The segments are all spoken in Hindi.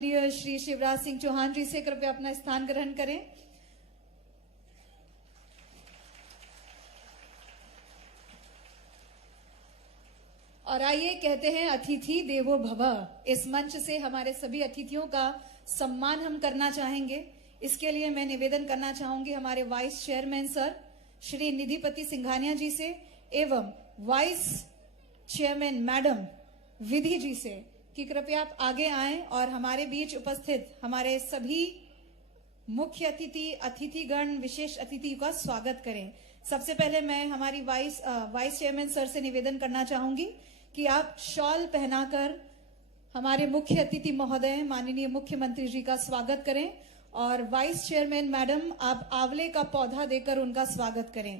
श्री शिवराज सिंह चौहान जी से कृपया अपना स्थान ग्रहण करें। और आइए कहते हैं अतिथि देवो भव। इस मंच से हमारे सभी अतिथियों का सम्मान हम करना चाहेंगे। इसके लिए मैं निवेदन करना चाहूंगी हमारे vice chairman sir Shri Nidhipati Singhania ji से एवं vice chairman madam Vidhi ji से कि कृपया आप आगे आएं और हमारे बीच उपस्थित हमारे सभी मुख्य अतिथिगण विशेष अतिथि का स्वागत करें। सबसे पहले मैं हमारी वाइस चेयरमैन सर से निवेदन करना चाहूंगी कि आप शॉल पहनाकर हमारे मुख्य अतिथि महोदय माननीय मुख्यमंत्री जी का स्वागत करें और वाइस चेयरमैन मैडम आप आंवले का पौधा देकर उनका स्वागत करें।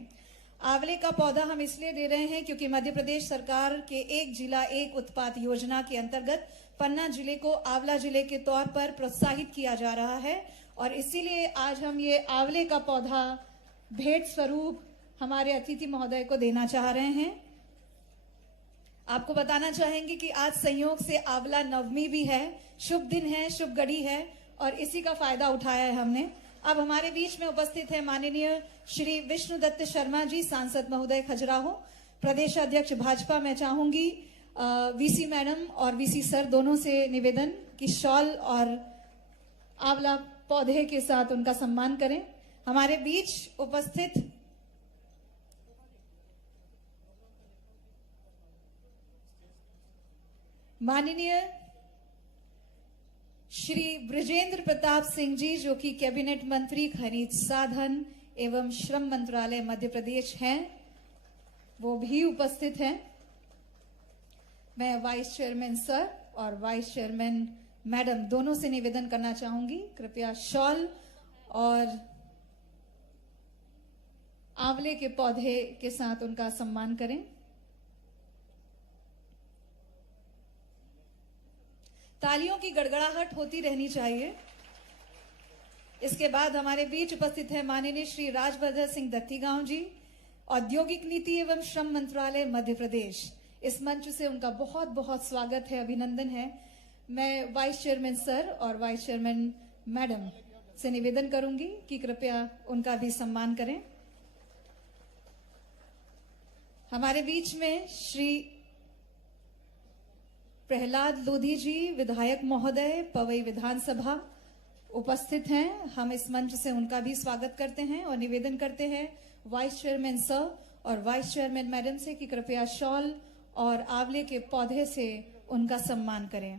आंवले का पौधा हम इसलिए दे रहे हैं क्योंकि मध्य प्रदेश सरकार के एक जिला एक उत्पाद योजना के अंतर्गत पन्ना जिले को आंवला जिले के तौर पर प्रोत्साहित किया जा रहा है और इसीलिए आज हम ये आंवले का पौधा भेंट स्वरूप हमारे अतिथि महोदय को देना चाह रहे हैं। आपको बताना चाहेंगे कि आज संयोग से आंवला नवमी भी है, शुभ दिन है, शुभ घड़ी है और इसी का फायदा उठाया है हमने। अब हमारे बीच में उपस्थित है माननीय श्री विष्णुदत्त शर्मा जी, सांसद महोदय खजुराहो, प्रदेश अध्यक्ष भाजपा। मैं चाहूंगी वीसी मैडम और वीसी सर दोनों से निवेदन कि शॉल और आंवला पौधे के साथ उनका सम्मान करें। हमारे बीच उपस्थित माननीय श्री ब्रजेंद्र प्रताप सिंह जी जो कि कैबिनेट मंत्री खनिज साधन एवं श्रम मंत्रालय मध्य प्रदेश हैं, वो भी उपस्थित हैं। मैं वाइस चेयरमैन सर और वाइस चेयरमैन मैडम दोनों से निवेदन करना चाहूंगी कृपया शॉल और आंवले के पौधे के साथ उनका सम्मान करें। तालियों की गड़गड़ाहट होती रहनी चाहिए। इसके बाद हमारे बीच उपस्थित है माननीय श्री राजभद्र सिंह दत्तीगांव जी, औद्योगिक नीति एवं श्रम मंत्रालय मध्य प्रदेश। इस मंच से उनका बहुत बहुत स्वागत है, अभिनंदन है। मैं वाइस चेयरमैन सर और वाइस चेयरमैन मैडम से निवेदन करूंगी कि कृपया उनका भी सम्मान करें। हमारे बीच में श्री प्रहलाद लोधी जी विधायक महोदय पवई विधानसभा उपस्थित हैं। हम इस मंच से उनका भी स्वागत करते हैं और निवेदन करते हैं वाइस चेयरमैन सर और वाइस चेयरमैन मैडम से कि कृपया शॉल और आंवले के पौधे से उनका सम्मान करें।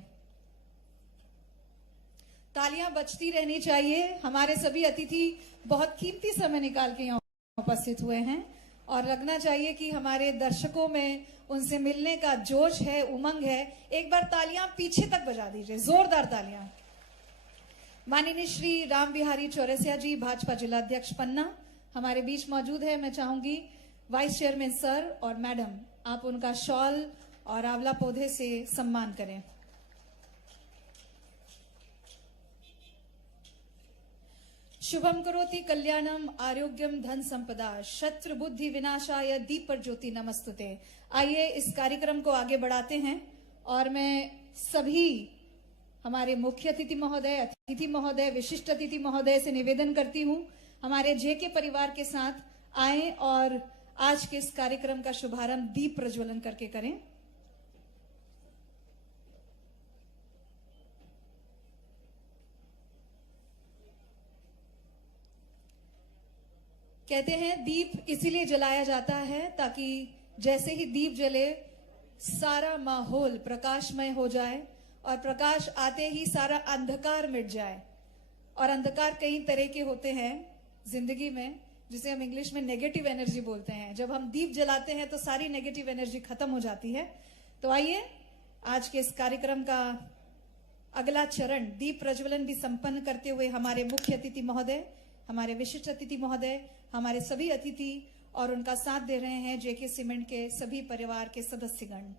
तालियां बजती रहनी चाहिए। हमारे सभी अतिथि बहुत कीमती समय निकाल के यहाँ उपस्थित हुए हैं और लगना चाहिए कि हमारे दर्शकों में उनसे मिलने का जोश है, उमंग है। एक बार तालियां पीछे तक बजा दीजिए, जोरदार तालियां। माननीय श्री राम बिहारी चौरसिया जी भाजपा जिलाध्यक्ष पन्ना हमारे बीच मौजूद है। मैं चाहूंगी वाइस चेयरमैन सर और मैडम आप उनका शॉल और आंवला पौधे से सम्मान करें। शुभम करोति कल्याणम आरोग्यम धन संपदा शत्रु बुद्धि विनाशाय दीप ज्योति नमस्तुते। आइए इस कार्यक्रम को आगे बढ़ाते हैं और मैं सभी हमारे मुख्य अतिथि महोदय विशिष्ट अतिथि महोदय से निवेदन करती हूं हमारे जेके परिवार के साथ आएं और आज के इस कार्यक्रम का शुभारंभ दीप प्रज्वलन करके करें। कहते हैं दीप इसीलिए जलाया जाता है ताकि जैसे ही दीप जले सारा माहौल प्रकाशमय हो जाए और प्रकाश आते ही सारा अंधकार मिट जाए। और अंधकार कई तरह के होते हैं जिंदगी में, जिसे हम इंग्लिश में नेगेटिव एनर्जी बोलते हैं। जब हम दीप जलाते हैं तो सारी नेगेटिव एनर्जी खत्म हो जाती है। तो आइए आज के इस कार्यक्रम का अगला चरण दीप प्रज्वलन भी संपन्न करते हुए हमारे मुख्य अतिथि महोदय, हमारे विशिष्ट अतिथि महोदय, हमारे सभी अतिथि और उनका साथ दे रहे हैं जेके सीमेंट के सभी परिवार के सदस्यगण।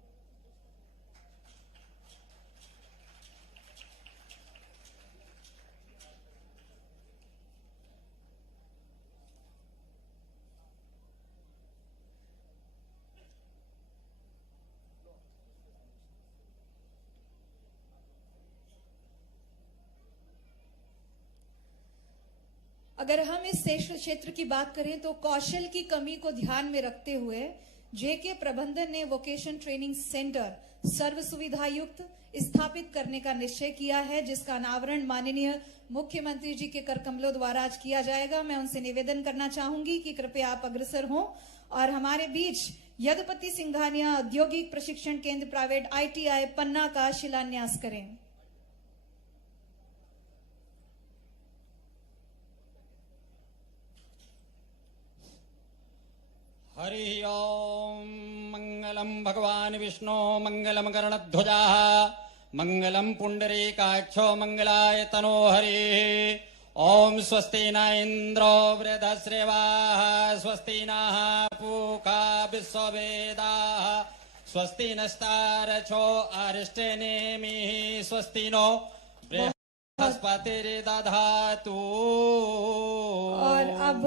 अगर हम इस क्षेत्र की बात करें तो कौशल की कमी को ध्यान में रखते हुए जेके प्रबंधन ने वोकेशन ट्रेनिंग सेंटर सर्व सुविधा युक्त स्थापित करने का निश्चय किया है, जिसका अनावरण माननीय मुख्यमंत्री जी के कर कमलों द्वारा आज किया जाएगा। मैं उनसे निवेदन करना चाहूंगी कि कृपया आप अग्रसर हों और हमारे बीच यदुपति सिंघानिया औद्योगिक प्रशिक्षण केंद्र प्राइवेट ITI पन्ना का शिलान्यास करें। हरि ओम। मंगलम भगवान विष्णु मंगलम गरुड़ध्वजा मंगलम पुंडरीकाक्षो मंगलाय तनो हरि। ओम स्वस्ति न इंद्रो वृद्धश्रेवाः स्वस्ति नः पूषा विश्ववेदाः स्वस्ति नस्तारचो अरिष्टनेमिः स्वस्ति नो बृहस्पतिर्दधातु। और अब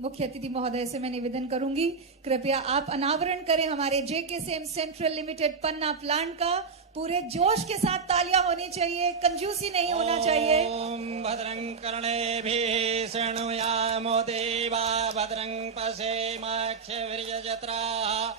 मुख्य अतिथि महोदय से मैं निवेदन करूंगी, कृपया आप अनावरण करें हमारे जेके सेम सेंट्रल लिमिटेड पन्ना प्लांट का। पूरे जोश के साथ तालियां होनी चाहिए, कंजूसी नहीं होना चाहिए। ओम भद्रं कर्णेभिः शृणुयामो देवा भद्रं पश्येमाक्षभिर्यजत्राः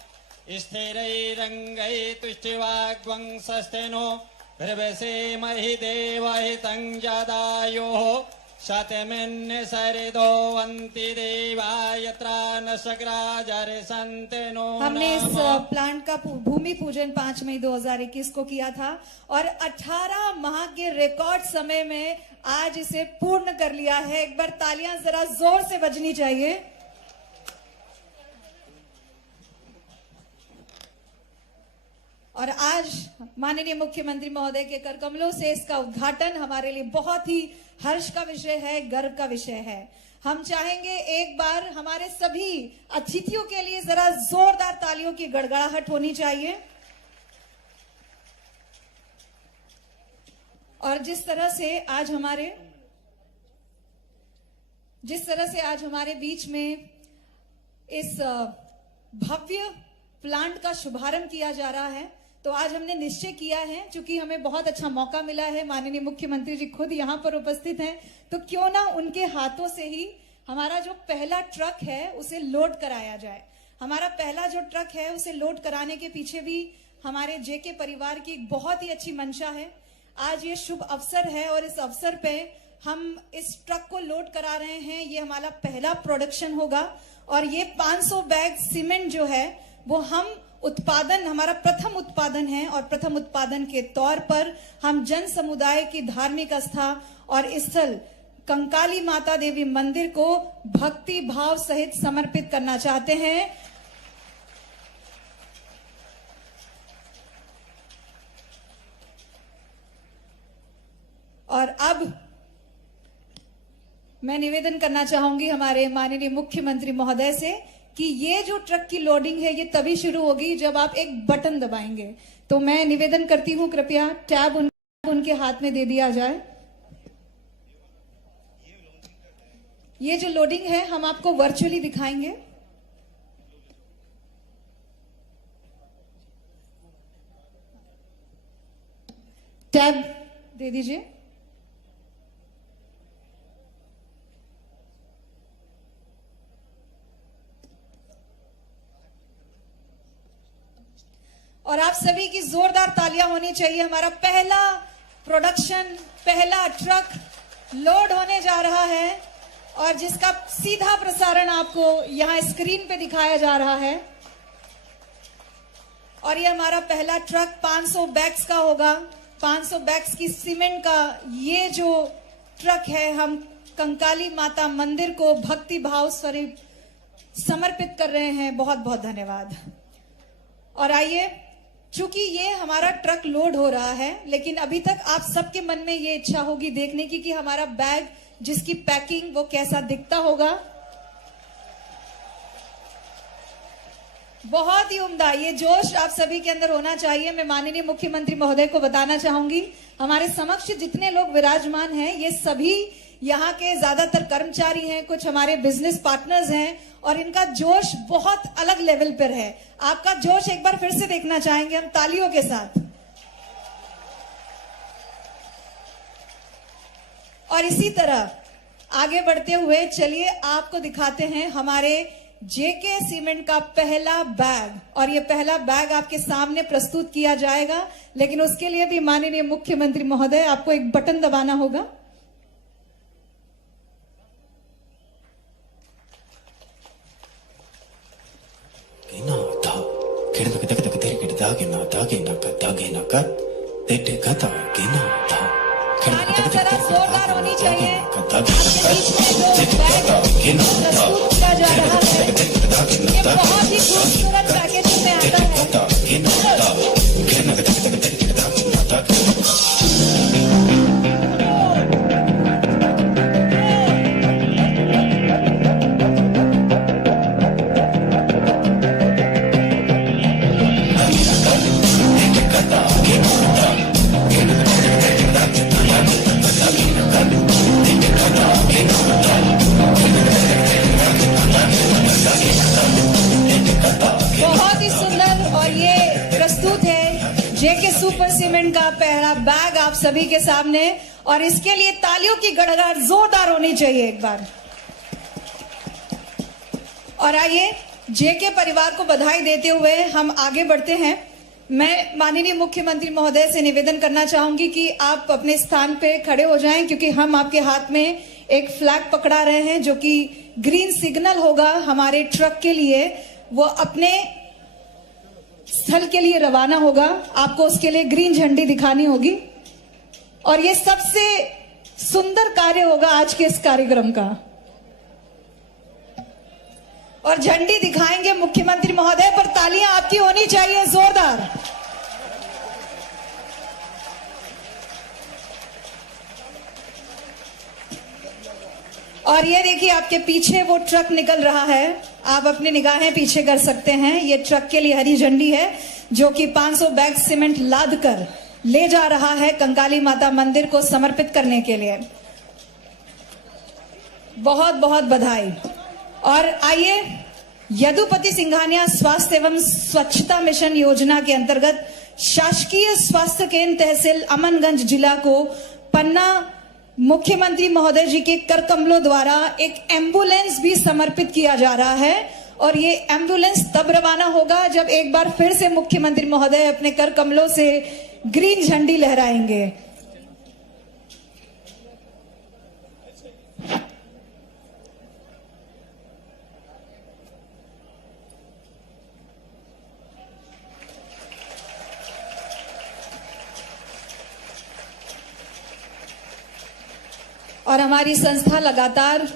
स्थिरैरङ्गैः तुष्टिवाग्वंसस्तेनो भृवसेमहि देवहितं जदायुः शतमिन्न सरिदो वन्ति देवा यत्रा न सग्राजरिसन्ते नो। हमने इस प्लांट का भूमि पूजन 5 मई 2021 को किया था और 18 माह के रिकॉर्ड समय में आज इसे पूर्ण कर लिया है। एक बार तालियां जरा जोर से बजनी चाहिए। और आज माननीय मुख्यमंत्री महोदय के कर कमलों से इसका उद्घाटन हमारे लिए बहुत ही हर्ष का विषय है, गर्व का विषय है। हम चाहेंगे एक बार हमारे सभी अतिथियों के लिए जरा जोरदार तालियों की गड़गड़ाहट होनी चाहिए। और जिस तरह से आज हमारे बीच में इस भव्य प्लांट का शुभारंभ किया जा रहा है, तो आज हमने निश्चय किया है, चूंकि हमें बहुत अच्छा मौका मिला है, माननीय मुख्यमंत्री जी खुद यहाँ पर उपस्थित हैं, तो क्यों ना उनके हाथों से ही हमारा जो पहला ट्रक है उसे लोड कराया जाए। हमारा पहला जो ट्रक है उसे लोड कराने के पीछे भी हमारे जेके परिवार की एक बहुत ही अच्छी मंशा है। आज ये शुभ अवसर है और इस अवसर पे हम इस ट्रक को लोड करा रहे हैं। ये हमारा पहला प्रोडक्शन होगा और ये 500 बैग सीमेंट जो है वो हमारा प्रथम उत्पादन है और प्रथम उत्पादन के तौर पर हम जन समुदाय की धार्मिक आस्था और स्थल कंकाली माता देवी मंदिर को भक्ति भाव सहित समर्पित करना चाहते हैं। और अब मैं निवेदन करना चाहूंगी हमारे माननीय मुख्यमंत्री महोदय से कि ये जो ट्रक की लोडिंग है ये तभी शुरू होगी जब आप एक बटन दबाएंगे। तो मैं निवेदन करती हूं कृपया टैब उनके हाथ में दे दिया जाए। ये जो लोडिंग है हम आपको वर्चुअली दिखाएंगे। टैब दे दीजिए। और आप सभी की जोरदार तालियां होनी चाहिए। हमारा पहला प्रोडक्शन, पहला ट्रक लोड होने जा रहा है और जिसका सीधा प्रसारण आपको यहां स्क्रीन पे दिखाया जा रहा है। और ये हमारा पहला ट्रक 500 बैग्स का होगा। 500 बैग्स की सीमेंट का ये जो ट्रक है हम कंकाली माता मंदिर को भक्ति भाव स्वरूप समर्पित कर रहे हैं। बहुत बहुत धन्यवाद। और आइए, चूंकि ये हमारा ट्रक लोड हो रहा है, लेकिन अभी तक आप सबके मन में ये इच्छा होगी देखने की कि हमारा बैग जिसकी पैकिंग वो कैसा दिखता होगा। बहुत ही उम्दा ये जोश आप सभी के अंदर होना चाहिए। मैं माननीय मुख्यमंत्री महोदय को बताना चाहूंगी, हमारे समक्ष जितने लोग विराजमान हैं ये सभी यहाँ के ज्यादातर कर्मचारी हैं, कुछ हमारे बिजनेस पार्टनर्स हैं और इनका जोश बहुत अलग लेवल पर है। आपका जोश एक बार फिर से देखना चाहेंगे हम तालियों के साथ। और इसी तरह आगे बढ़ते हुए चलिए आपको दिखाते हैं हमारे जेके सीमेंट का पहला बैग, और ये पहला बैग आपके सामने प्रस्तुत किया जाएगा। लेकिन उसके लिए भी माननीय मुख्यमंत्री महोदय आपको एक बटन दबाना होगा। जोरदार होनी चाहिए। प्रस्तुत किया जा रहा है, ये बहुत ही खूबसूरत पैकेजिंग में आता है। बहुत ही सुंदर, और ये प्रस्तुत है जेके सुपर सीमेंट का पहला बैग आप सभी के सामने, और इसके लिए तालियों की गड़गड़ाहट जोरदार होनी चाहिए एक बार। और आइए जेके परिवार को बधाई देते हुए हम आगे बढ़ते हैं। मैं माननीय मुख्यमंत्री महोदय से निवेदन करना चाहूंगी कि आप अपने स्थान पे खड़े हो जाएं, क्योंकि हम आपके हाथ में एक फ्लैग पकड़ा रहे हैं जो कि ग्रीन सिग्नल होगा हमारे ट्रक के लिए, वो अपने स्थल के लिए रवाना होगा। आपको उसके लिए ग्रीन झंडी दिखानी होगी, और ये सबसे सुंदर कार्य होगा आज के इस कार्यक्रम का। और झंडी दिखाएंगे मुख्यमंत्री महोदय, पर तालियां आपकी होनी चाहिए जोरदार। और ये देखिए आपके पीछे वो ट्रक निकल रहा है, आप अपनी निगाहें पीछे कर सकते हैं। ये ट्रक के लिए हरी झंडी है जो कि 500 बैग सीमेंट लाद कर ले जा रहा है कंकाली माता मंदिर को समर्पित करने के लिए। बहुत बहुत बधाई। और आइए यदुपति सिंघानिया स्वास्थ्य एवं स्वच्छता मिशन योजना के अंतर्गत शासकीय स्वास्थ्य केंद्र तहसील अमनगंज जिला को पन्ना मुख्यमंत्री महोदय जी के कर कमलों द्वारा एक एम्बुलेंस भी समर्पित किया जा रहा है। और ये एम्बुलेंस तब रवाना होगा जब एक बार फिर से मुख्यमंत्री महोदय अपने कर कमलों से ग्रीन झंडी लहराएंगे। और हमारी संस्था लगातार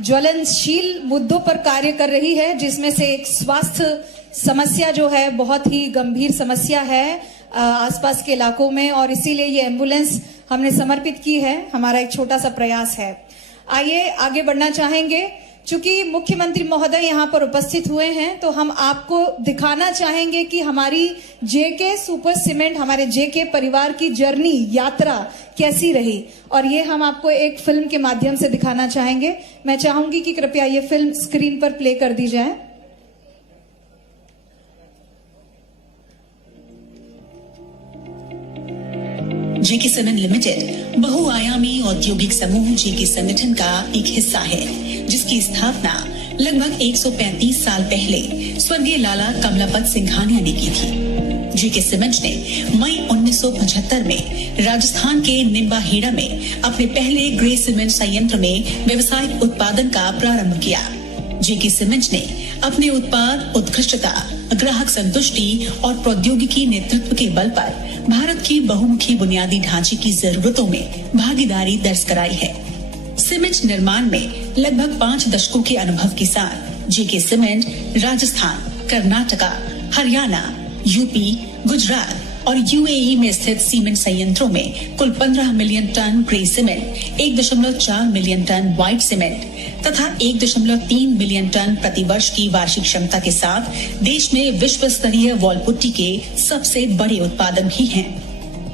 ज्वलनशील मुद्दों पर कार्य कर रही है, जिसमें से एक स्वास्थ्य समस्या जो है बहुत ही गंभीर समस्या है आसपास के इलाकों में, और इसीलिए ये एम्बुलेंस हमने समर्पित की है। हमारा एक छोटा सा प्रयास है। आइए आगे बढ़ना चाहेंगे। चूंकि मुख्यमंत्री महोदय यहाँ पर उपस्थित हुए हैं, तो हम आपको दिखाना चाहेंगे कि हमारी जेके सुपर सीमेंट, हमारे जेके परिवार की जर्नी, यात्रा कैसी रही, और ये हम आपको एक फिल्म के माध्यम से दिखाना चाहेंगे। मैं चाहूंगी कि कृपया ये फिल्म स्क्रीन पर प्ले कर दी जाए। जेके सीमेंट लिमिटेड बहुआयामी औद्योगिक समूह जेके संगठन का एक हिस्सा है, जिसकी स्थापना लगभग 135 साल पहले स्वर्गीय लाला कमलापत सिंघानिया ने की थी। जेके सीमेंट ने मई 1975 में राजस्थान के निम्बाहेड़ा में अपने पहले ग्रे सीमेंट संयंत्र में व्यावसायिक उत्पादन का प्रारंभ किया। जेके सीमेंट ने अपने उत्पाद, उत्कृष्टता, ग्राहक संतुष्टि और प्रौद्योगिकी नेतृत्व के बल पर भारत की बहुमुखी बुनियादी ढांचे की जरूरतों में भागीदारी दर्ज कराई है। सीमेंट निर्माण में लगभग 5 दशकों के अनुभव के साथ JK cement Rajasthan, Karnataka, Haryana, UP, Gujarat और यूएई में स्थित सीमेंट संयंत्रों में कुल 15 million ton grey cement, 1.4 million ton white cement तथा 1.3 मिलियन टन प्रतिवर्ष की वार्षिक क्षमता के साथ देश में विश्व स्तरीय वॉल पुट्टी के सबसे बड़े उत्पादक भी हैं।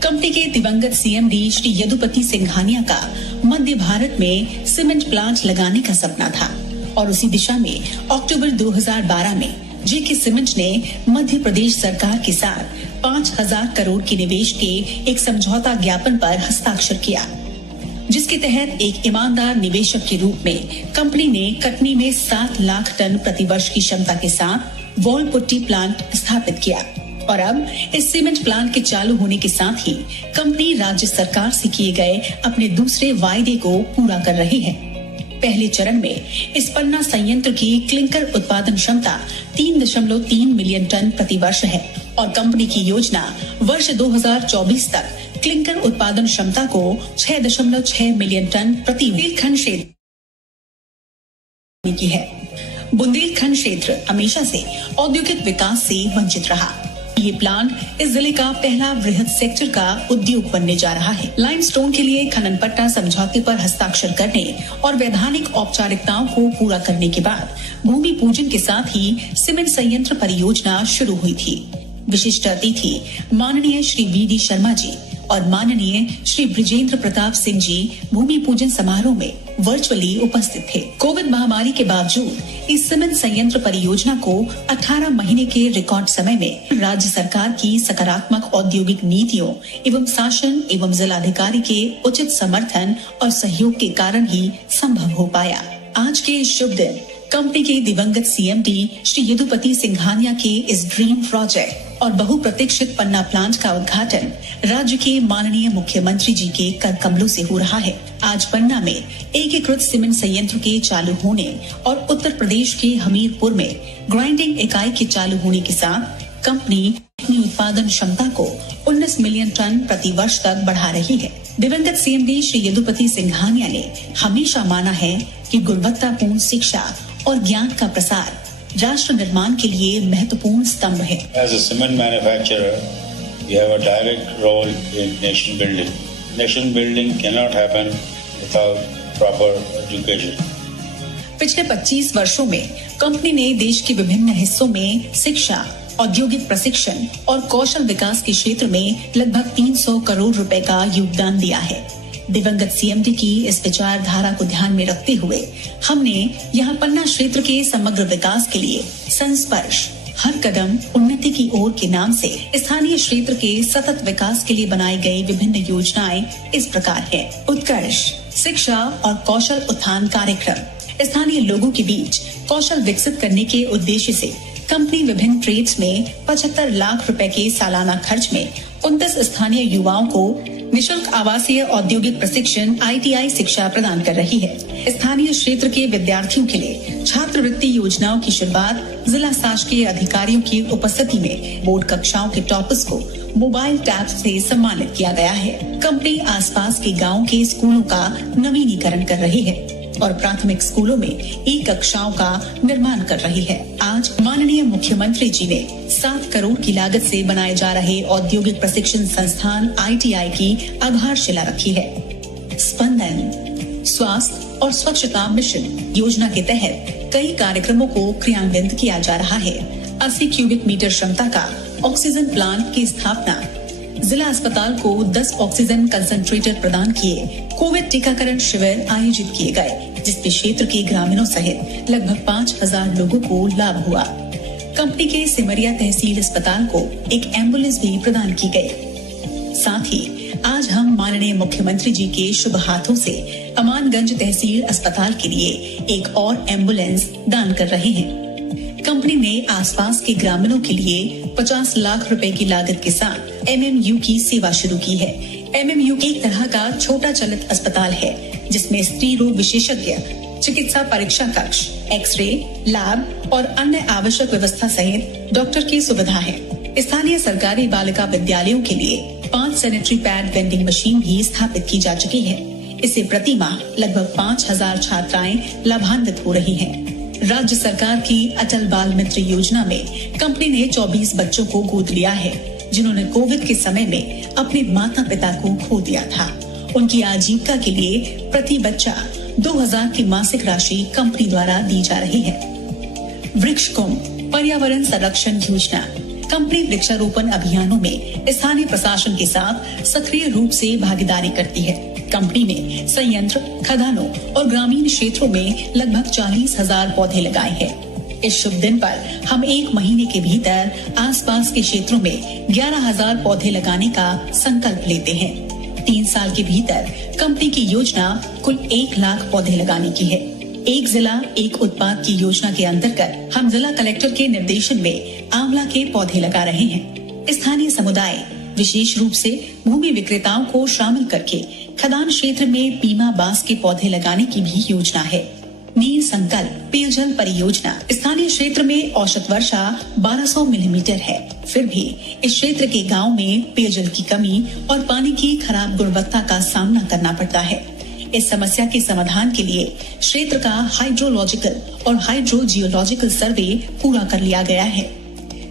कंपनी के दिवंगत सीएमडी श्री यदुपति सिंघानिया का मध्य भारत में सीमेंट प्लांट लगाने का सपना था, और उसी दिशा में अक्टूबर 2012 में जेके सीमेंट ने मध्य प्रदेश सरकार के साथ 5,000 करोड़ के निवेश के एक समझौता ज्ञापन पर हस्ताक्षर किया। जिसके तहत एक ईमानदार निवेशक के रूप में कंपनी ने कटनी में 7 लाख टन प्रतिवर्ष की क्षमता के साथ वॉल पुट्टी प्लांट स्थापित किया और अब इस सीमेंट प्लांट के चालू होने के साथ ही कंपनी राज्य सरकार से किए गए अपने दूसरे वायदे को पूरा कर रही है। पहले चरण में इस पन्ना संयंत्र की क्लिंकर उत्पादन क्षमता 3.3 मिलियन टन प्रतिवर्ष है और कंपनी की योजना वर्ष 2024 तक क्लिंकर उत्पादन क्षमता को 6.6 मिलियन टन प्रति बुंदेलखंड क्षेत्र की है। बुंदेलखंड क्षेत्र हमेशा से औद्योगिक विकास से वंचित रहा। ये प्लांट इस जिले का पहला वृहद सेक्टर का उद्योग बनने जा रहा है। लाइमस्टोन के लिए खनन पट्टा समझौते पर हस्ताक्षर करने और वैधानिक औपचारिकताओं को पूरा करने के बाद भूमि पूजन के साथ ही सीमेंट संयंत्र परियोजना शुरू हुई थी। विशिष्ट अतिथि माननीय श्री वी.डी. शर्मा जी और माननीय श्री ब्रिजेंद्र प्रताप सिंह जी भूमि पूजन समारोह में वर्चुअली उपस्थित थे। कोविड महामारी के बावजूद इस सीमेंट संयंत्र परियोजना को 18 महीने के रिकॉर्ड समय में राज्य सरकार की सकारात्मक औद्योगिक नीतियों एवं शासन एवं जिलाधिकारी के उचित समर्थन और सहयोग के कारण ही संभव हो पाया। आज के इस शुभ दिन कंपनी के दिवंगत सीएमडी श्री यदुपति सिंघानिया के इस ड्रीम प्रोजेक्ट और बहुप्रतीक्षित पन्ना प्लांट का उद्घाटन राज्य के माननीय मुख्यमंत्री जी के कर कमलों से हो रहा है। आज पन्ना में एकीकृत सीमेंट संयंत्र के चालू होने और उत्तर प्रदेश के हमीरपुर में ग्राइंडिंग इकाई के चालू होने के साथ कंपनी अपनी उत्पादन क्षमता को 19 मिलियन टन प्रति वर्ष तक बढ़ा रही है। दिवंगत सीएमडी श्री यदुपति सिंघानिया ने हमेशा माना है कि गुणवत्तापूर्ण शिक्षा और ज्ञान का प्रसार राष्ट्र निर्माण के लिए महत्वपूर्ण स्तंभ है। As a cement manufacturer, we have a direct role in nation building. Nation building cannot happen without proper education. पिछले 25 वर्षों में कंपनी ने देश के विभिन्न हिस्सों में शिक्षा, औद्योगिक प्रशिक्षण और कौशल विकास के क्षेत्र में लगभग 300 करोड़ रुपए का योगदान दिया है। दिवंगत सीएमडी की इस विचारधारा को ध्यान में रखते हुए हमने यहाँ पन्ना क्षेत्र के समग्र विकास के लिए संस्पर्श हर कदम उन्नति की ओर के नाम से स्थानीय क्षेत्र के सतत विकास के लिए बनाई गई विभिन्न योजनाएं इस प्रकार है। उत्कर्ष शिक्षा और कौशल उत्थान कार्यक्रम स्थानीय लोगों के बीच कौशल विकसित करने के उद्देश्य से कंपनी विभिन्न ट्रेड्स में 75 लाख रुपए के सालाना खर्च में 29 स्थानीय युवाओं को निशुल्क आवासीय औद्योगिक प्रशिक्षण ITI शिक्षा प्रदान कर रही है। स्थानीय क्षेत्र के विद्यार्थियों के लिए छात्रवृत्ति योजनाओं की शुरुआत जिला शासकीय अधिकारियों की उपस्थिति में बोर्ड कक्षाओं के टॉपर्स को मोबाइल टैब से सम्मानित किया गया है। कंपनी आसपास के गाँव के स्कूलों का नवीनीकरण कर रही है और प्राथमिक स्कूलों में कक्षाओं का निर्माण कर रही है। आज माननीय मुख्यमंत्री जी ने 7 करोड़ की लागत से बनाए जा रहे औद्योगिक प्रशिक्षण संस्थान ITI की आधारशिला रखी है। स्पंदन स्वास्थ्य और स्वच्छता मिशन योजना के तहत कई कार्यक्रमों को क्रियान्वित किया जा रहा है। 80 क्यूबिक मीटर क्षमता का ऑक्सीजन प्लांट की स्थापना, जिला अस्पताल को 10 ऑक्सीजन कंसंट्रेटर प्रदान किए, कोविड टीकाकरण शिविर आयोजित किए गए जिसमें क्षेत्र के ग्रामीणों सहित लगभग 5000 लोगों को लाभ हुआ। कंपनी के सिमरिया तहसील अस्पताल को एक एम्बुलेंस भी प्रदान की गई। साथ ही आज हम माननीय मुख्यमंत्री जी के शुभ हाथों से अमानगंज तहसील अस्पताल के लिए एक और एम्बुलेंस दान कर रहे हैं। कंपनी ने आसपास के ग्रामीणों के लिए 50 लाख रुपए की लागत के साथ MMU की सेवा शुरू की है। MMU एक तरह का छोटा चलित अस्पताल है जिसमें स्त्री रोग विशेषज्ञ, चिकित्सा परीक्षा कक्ष, एक्सरे, लैब और अन्य आवश्यक व्यवस्था सहित डॉक्टर की सुविधा है। स्थानीय सरकारी बालिका विद्यालयों के लिए 5 सैनिटरी पैड वेंडिंग मशीन भी स्थापित की जा चुकी है। इससे प्रति माह लगभग 5000 छात्राएं लाभान्वित हो रही हैं। राज्य सरकार की अटल बाल मित्र योजना में कंपनी ने 24 बच्चों को गोद लिया है जिन्होंने कोविड के समय में अपने माता पिता को खो दिया था। उनकी आजीविका के लिए प्रति बच्चा 2000 की मासिक राशि कंपनी द्वारा दी जा रही है। वृक्ष कुंभ पर्यावरण संरक्षण योजना कंपनी वृक्षारोपण अभियानों में स्थानीय प्रशासन के साथ सक्रिय रूप से भागीदारी करती है। कंपनी ने संयंत्र, खदानों और ग्रामीण क्षेत्रों में लगभग 40,000 पौधे लगाए हैं। इस शुभ दिन पर हम 1 महीने के भीतर आसपास के क्षेत्रों में 11,000 पौधे लगाने का संकल्प लेते हैं। 3 साल के भीतर कंपनी की योजना कुल 1 लाख पौधे लगाने की है। एक जिला एक उत्पाद की योजना के अंतर्गत हम जिला कलेक्टर के निर्देशन में आंवला के पौधे लगा रहे हैं। स्थानीय समुदाय विशेष रूप से भूमि विक्रेताओं को शामिल करके खदान क्षेत्र में पीमा बांस के पौधे लगाने की भी योजना है। नीर संकल्प पेयजल परियोजना स्थानीय क्षेत्र में औसत वर्षा 1200 मिलीमीटर है। फिर भी इस क्षेत्र के गांव में पेयजल की कमी और पानी की खराब गुणवत्ता का सामना करना पड़ता है। इस समस्या के समाधान के लिए क्षेत्र का हाइड्रोलॉजिकल और हाइड्रोजियोलॉजिकल सर्वे पूरा कर लिया गया है।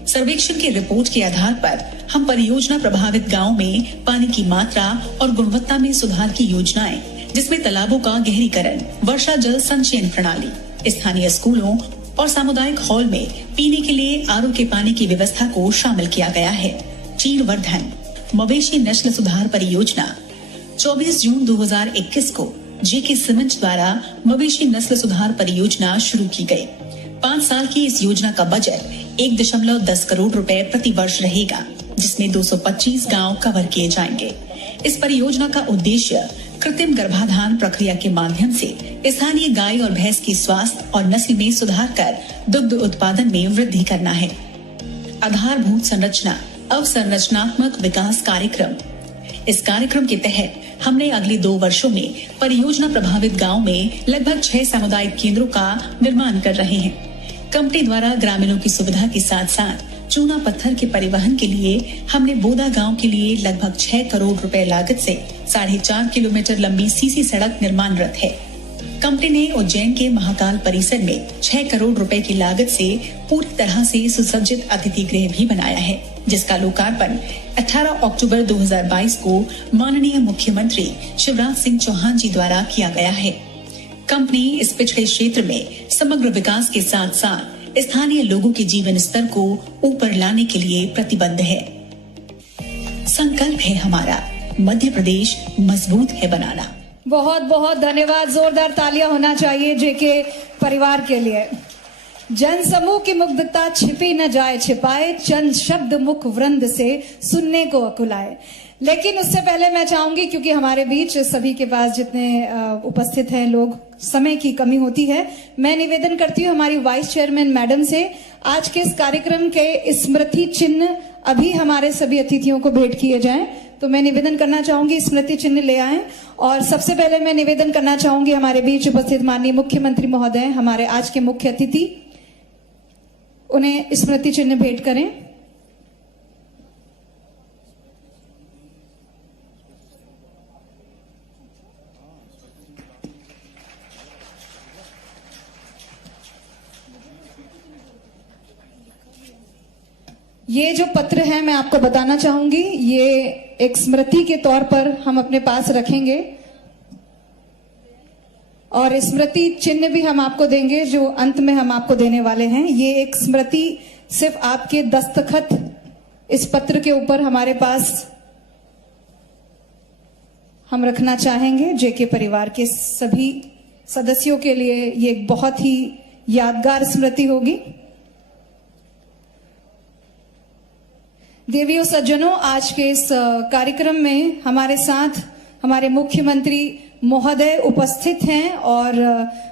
सर्वेक्षण की रिपोर्ट के आधार पर हम परियोजना प्रभावित गांव में पानी की मात्रा और गुणवत्ता में सुधार की योजनाएं, जिसमें तालाबों का गहरीकरण, वर्षा जल संचयन प्रणाली, स्थानीय स्कूलों और सामुदायिक हॉल में पीने के लिए आरओ के पानी की व्यवस्था को शामिल किया गया है। चीरवर्धन मवेशी नस्ल सुधार परियोजना 24 जून 2021 को जेके सीमेंट द्वारा मवेशी नस्ल सुधार परियोजना शुरू की गई। 5 साल की इस योजना का बजट 1.10 करोड़ रुपए प्रति वर्ष रहेगा, जिसमें 225 गांव कवर किए जाएंगे। इस परियोजना का उद्देश्य कृत्रिम गर्भाधान प्रक्रिया के माध्यम से स्थानीय गाय और भैंस की स्वास्थ्य और नस्ल में सुधार कर दुग्ध उत्पादन में वृद्धि करना है। आधारभूत संरचना अवसंरचनात्मक विकास कार्यक्रम। इस कार्यक्रम के तहत हमने अगले 2 वर्षों में परियोजना प्रभावित गांव में लगभग 6 सामुदायिक केंद्रों का निर्माण कर रहे हैं। कंपनी द्वारा ग्रामीणों की सुविधा के साथ साथ चूना पत्थर के परिवहन के लिए हमने बोदा गांव के लिए लगभग 6 करोड़ रुपए लागत से 4.5 किलोमीटर लंबी सीसी सड़क निर्माणरत है। कंपनी ने उज्जैन के महाकाल परिसर में 6 करोड़ रुपए की लागत से पूरी तरह से सुसज्जित अतिथि गृह भी बनाया है, जिसका लोकार्पण 18 अक्टूबर 2022 को माननीय मुख्यमंत्री शिवराज सिंह चौहान जी द्वारा किया गया है। कंपनी इस पिछड़े क्षेत्र में समग्र विकास के साथ साथ स्थानीय लोगों के जीवन स्तर को ऊपर लाने के लिए प्रतिबद्ध है। संकल्प है हमारा, मध्य प्रदेश मजबूत है बनाना। बहुत बहुत धन्यवाद। जोरदार तालियां होना चाहिए जेके परिवार के लिए। जन समूह की मुग्धता छिपी न जाए छिपाए, चंद शब्द मुख वृंद से सुनने को अकुलाए। लेकिन उससे पहले मैं चाहूंगी, क्योंकि हमारे बीच सभी के पास जितने उपस्थित हैं लोग, समय की कमी होती है, मैं निवेदन करती हूँ हमारी वाइस चेयरमैन मैडम से आज के इस कार्यक्रम के स्मृति चिन्ह अभी हमारे सभी अतिथियों को भेंट किए जाएं। तो मैं निवेदन करना चाहूंगी स्मृति चिन्ह ले आएं। और सबसे पहले मैं निवेदन करना चाहूंगी हमारे बीच उपस्थित माननीय मुख्यमंत्री महोदय, हमारे आज के मुख्य अतिथि, उन्हें स्मृति चिन्ह भेंट करें। ये जो पत्र है मैं आपको बताना चाहूंगी, ये एक स्मृति के तौर पर हम अपने पास रखेंगे और स्मृति चिन्ह भी हम आपको देंगे जो अंत में हम आपको देने वाले हैं। ये एक स्मृति सिर्फ आपके दस्तखत इस पत्र के ऊपर हमारे पास हम रखना चाहेंगे। जेके परिवार के सभी सदस्यों के लिए ये एक बहुत ही यादगार स्मृति होगी। देवियों सज्जनों, आज के इस कार्यक्रम में हमारे साथ हमारे मुख्यमंत्री महोदय उपस्थित हैं और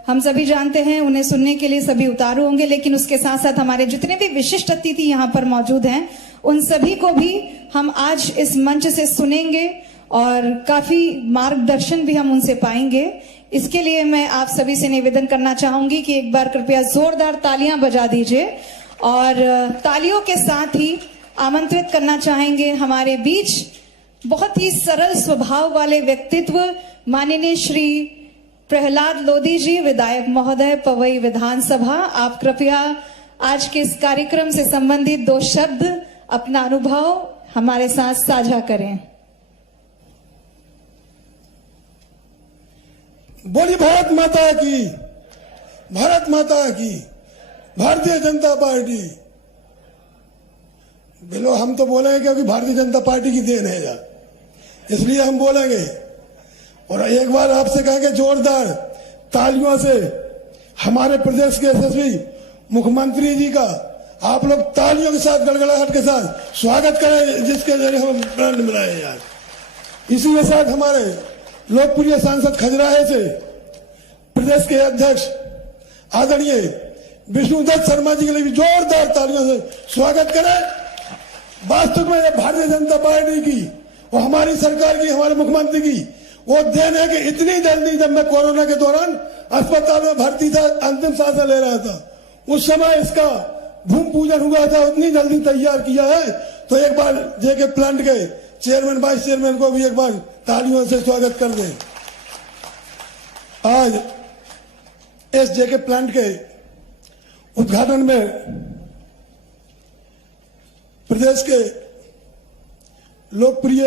हम सभी जानते हैं उन्हें सुनने के लिए सभी उतारू होंगे, लेकिन उसके साथ साथ हमारे जितने भी विशिष्ट अतिथि यहाँ पर मौजूद हैं उन सभी को भी हम आज इस मंच से सुनेंगे और काफी मार्गदर्शन भी हम उनसे पाएंगे। इसके लिए मैं आप सभी से निवेदन करना चाहूंगी कि एक बार कृपया जोरदार तालियां बजा दीजिए और तालियों के साथ ही आमंत्रित करना चाहेंगे हमारे बीच बहुत ही सरल स्वभाव वाले व्यक्तित्व माननीय श्री प्रहलाद लोधी जी, विधायक महोदय, पवई विधानसभा। आप कृपया आज के इस कार्यक्रम से संबंधित 2 शब्द, अपना अनुभव हमारे साथ साझा करें। बोली भारत माता की, भारत माता की, भारतीय जनता पार्टी। बिलो हम तो बोलेंगे क्योंकि भारतीय जनता पार्टी की देन है यार, इसलिए हम बोलेंगे। और एक बार आपसे कहेंगे जोरदार तालियों से हमारे प्रदेश के यशस्वी मुख्यमंत्री जी का आप लोग तालियों के साथ, गड़गड़ाहट के साथ स्वागत करें, जिसके जरिए हम प्रण मिलाए यार। इसी के साथ हमारे लोकप्रिय सांसद खजुराहो से प्रदेश के अध्यक्ष आदरणीय विष्णुदत्त शर्मा जी के लिए भी जोरदार तालियों से स्वागत करें। वास्तव में यह भारतीय जनता पार्टी की और हमारी सरकार की, हमारे मुख्यमंत्री की वो देन है कि इतनी जल्दी, जब मैं कोरोना के दौरान अस्पताल में भर्ती था, अंतिम सांस ले रहा था, उस समय इसका भूमि पूजन हुआ था, उतनी जल्दी तैयार किया है। तो एक बार जेके प्लांट के चेयरमैन, वाइस चेयरमैन को भी एक बार तालियों से स्वागत कर दें। आज इस जेके प्लांट के उद्घाटन में प्रदेश के लोकप्रिय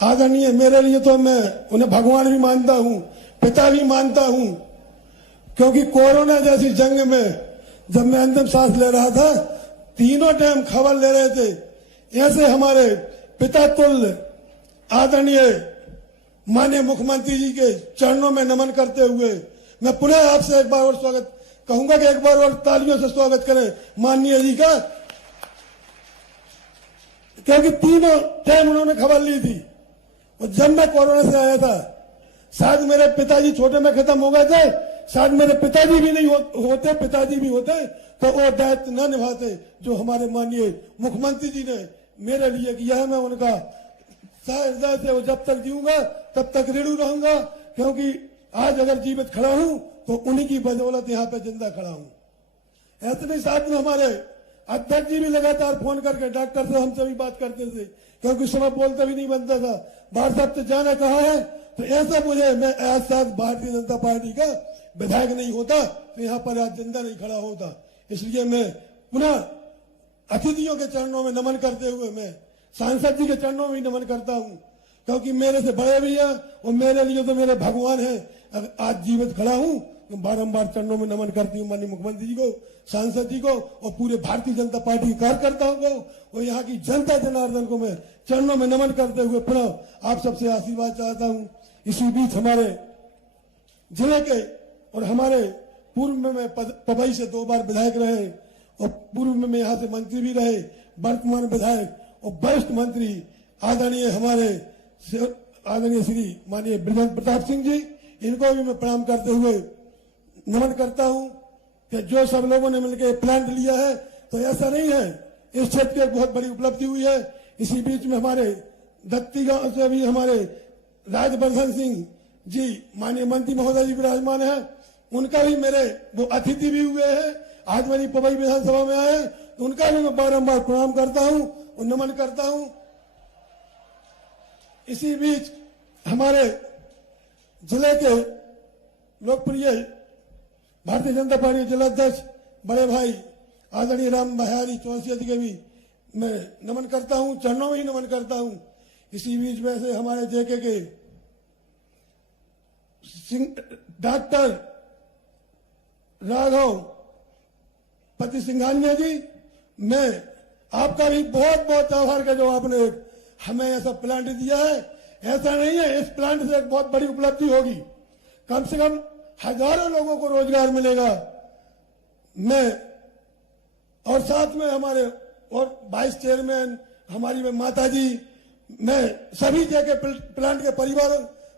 आदरणीय, मेरे लिए तो मैं उन्हें भगवान भी मानता हूं, पिता भी मानता हूं, क्योंकि कोरोना जैसी जंग में जब मैं अंतिम सांस ले रहा था, तीनों टाइम खबर ले रहे थे। ऐसे हमारे पिता तुल्य आदरणीय माननीय मुख्यमंत्री जी के चरणों में नमन करते हुए मैं पुनः आपसे एक बार और स्वागत कहूंगा कि एक बार और तालियों से स्वागत करें माननीय जी का, क्योंकि तीनों टाइम उन्होंने खबर ली थी। और जब मैं कोरोना से आया था, शायद मेरे पिताजी छोटे में खत्म हो गए थे, शायद मेरे पिताजी भी नहीं होते, पिताजी भी होते तो वो दायित्व न निभाते जो हमारे माननीय मुख्यमंत्री जी ने मेरे लिए किया है। मैं उनका हृदय से, जब तक जीऊंगा तब तक ऋणी रहूंगा, क्योंकि आज अगर जीवित खड़ा हूं तो उन्हीं की बदौलत यहाँ पे जिंदा खड़ा हूं। ऐसे नहीं, साथ में हमारे अध्यक्ष जी भी लगातार फोन करके डॉक्टर से हमसे भी बात करते थे, क्योंकि उस समय बोलते भी नहीं बनता था। बाहर साहब से जाना कहा है, तो ऐसा मुझे, मैं आज साथ भारतीय जनता पार्टी का विधायक नहीं होता तो यहाँ पर आज जिंदा नहीं खड़ा होता। इसलिए मैं पुनः अतिथियों के चरणों में नमन करते हुए मैं सांसद जी के चरणों में भी नमन करता हूं, क्योंकि मेरे से बड़े भी हैं और मेरे लिए तो मेरे भगवान हैं। आज जीवित खड़ा हूं तो बारंबार चरणों में नमन करती हूँ माननीय मुख्यमंत्री जी को, सांसद जी को और पूरे भारतीय जनता पार्टी के कार्यकर्ताओं को और यहाँ की जनता जनार्दन को मैं चरणों में नमन करते हुए पुनः आप सबसे आशीर्वाद चाहता हूँ। इसी बीच हमारे जिले के और हमारे पूर्व में मैं पवई से 2 बार विधायक रहे और पूर्व में मैं यहाँ से मंत्री भी रहे, वर्तमान विधायक और वरिष्ठ मंत्री आदरणीय हमारे आदरणीय श्री माननीय बृजेंद्र प्रताप सिंह जी, इनको भी मैं प्रणाम करते हुए नमन करता हूं कि जो सब लोगों ने मिलकर प्लांट लिया है, तो ऐसा नहीं है, इस क्षेत्र की बहुत बड़ी उपलब्धि हुई है। इसी बीच में हमारे दत्ती गांव से भी हमारे राजवर्धन सिंह जी माननीय मंत्री महोदय जी विराजमान है, उनका भी मेरे वो अतिथि भी हुए हैं, आज मेरी पवई विधानसभा में आए, तो उनका भी मैं बारंबार प्रणाम करता हूं और नमन करता हूं। इसी बीच हमारे जिले के लोकप्रिय भारतीय जनता पार्टी जिलाध्यक्ष बड़े भाई आदरणीय राम बिहारी चौरसिया जी के भी मैं नमन करता हूं, चरणों में ही नमन करता हूं। इसी बीच में से हमारे जेके के डॉक्टर राघव पति सिंघानिया जी, मैं आपका भी बहुत बहुत आभार का, जो आपने हमें ऐसा प्लांट दिया है। ऐसा नहीं है, इस प्लांट से एक बहुत बड़ी उपलब्धि होगी, कम से कम हजारों लोगों को रोजगार मिलेगा। मैं और साथ में हमारे और वाइस चेयरमैन हमारी में माता जी, मैं सभी जेके प्लांट के परिवार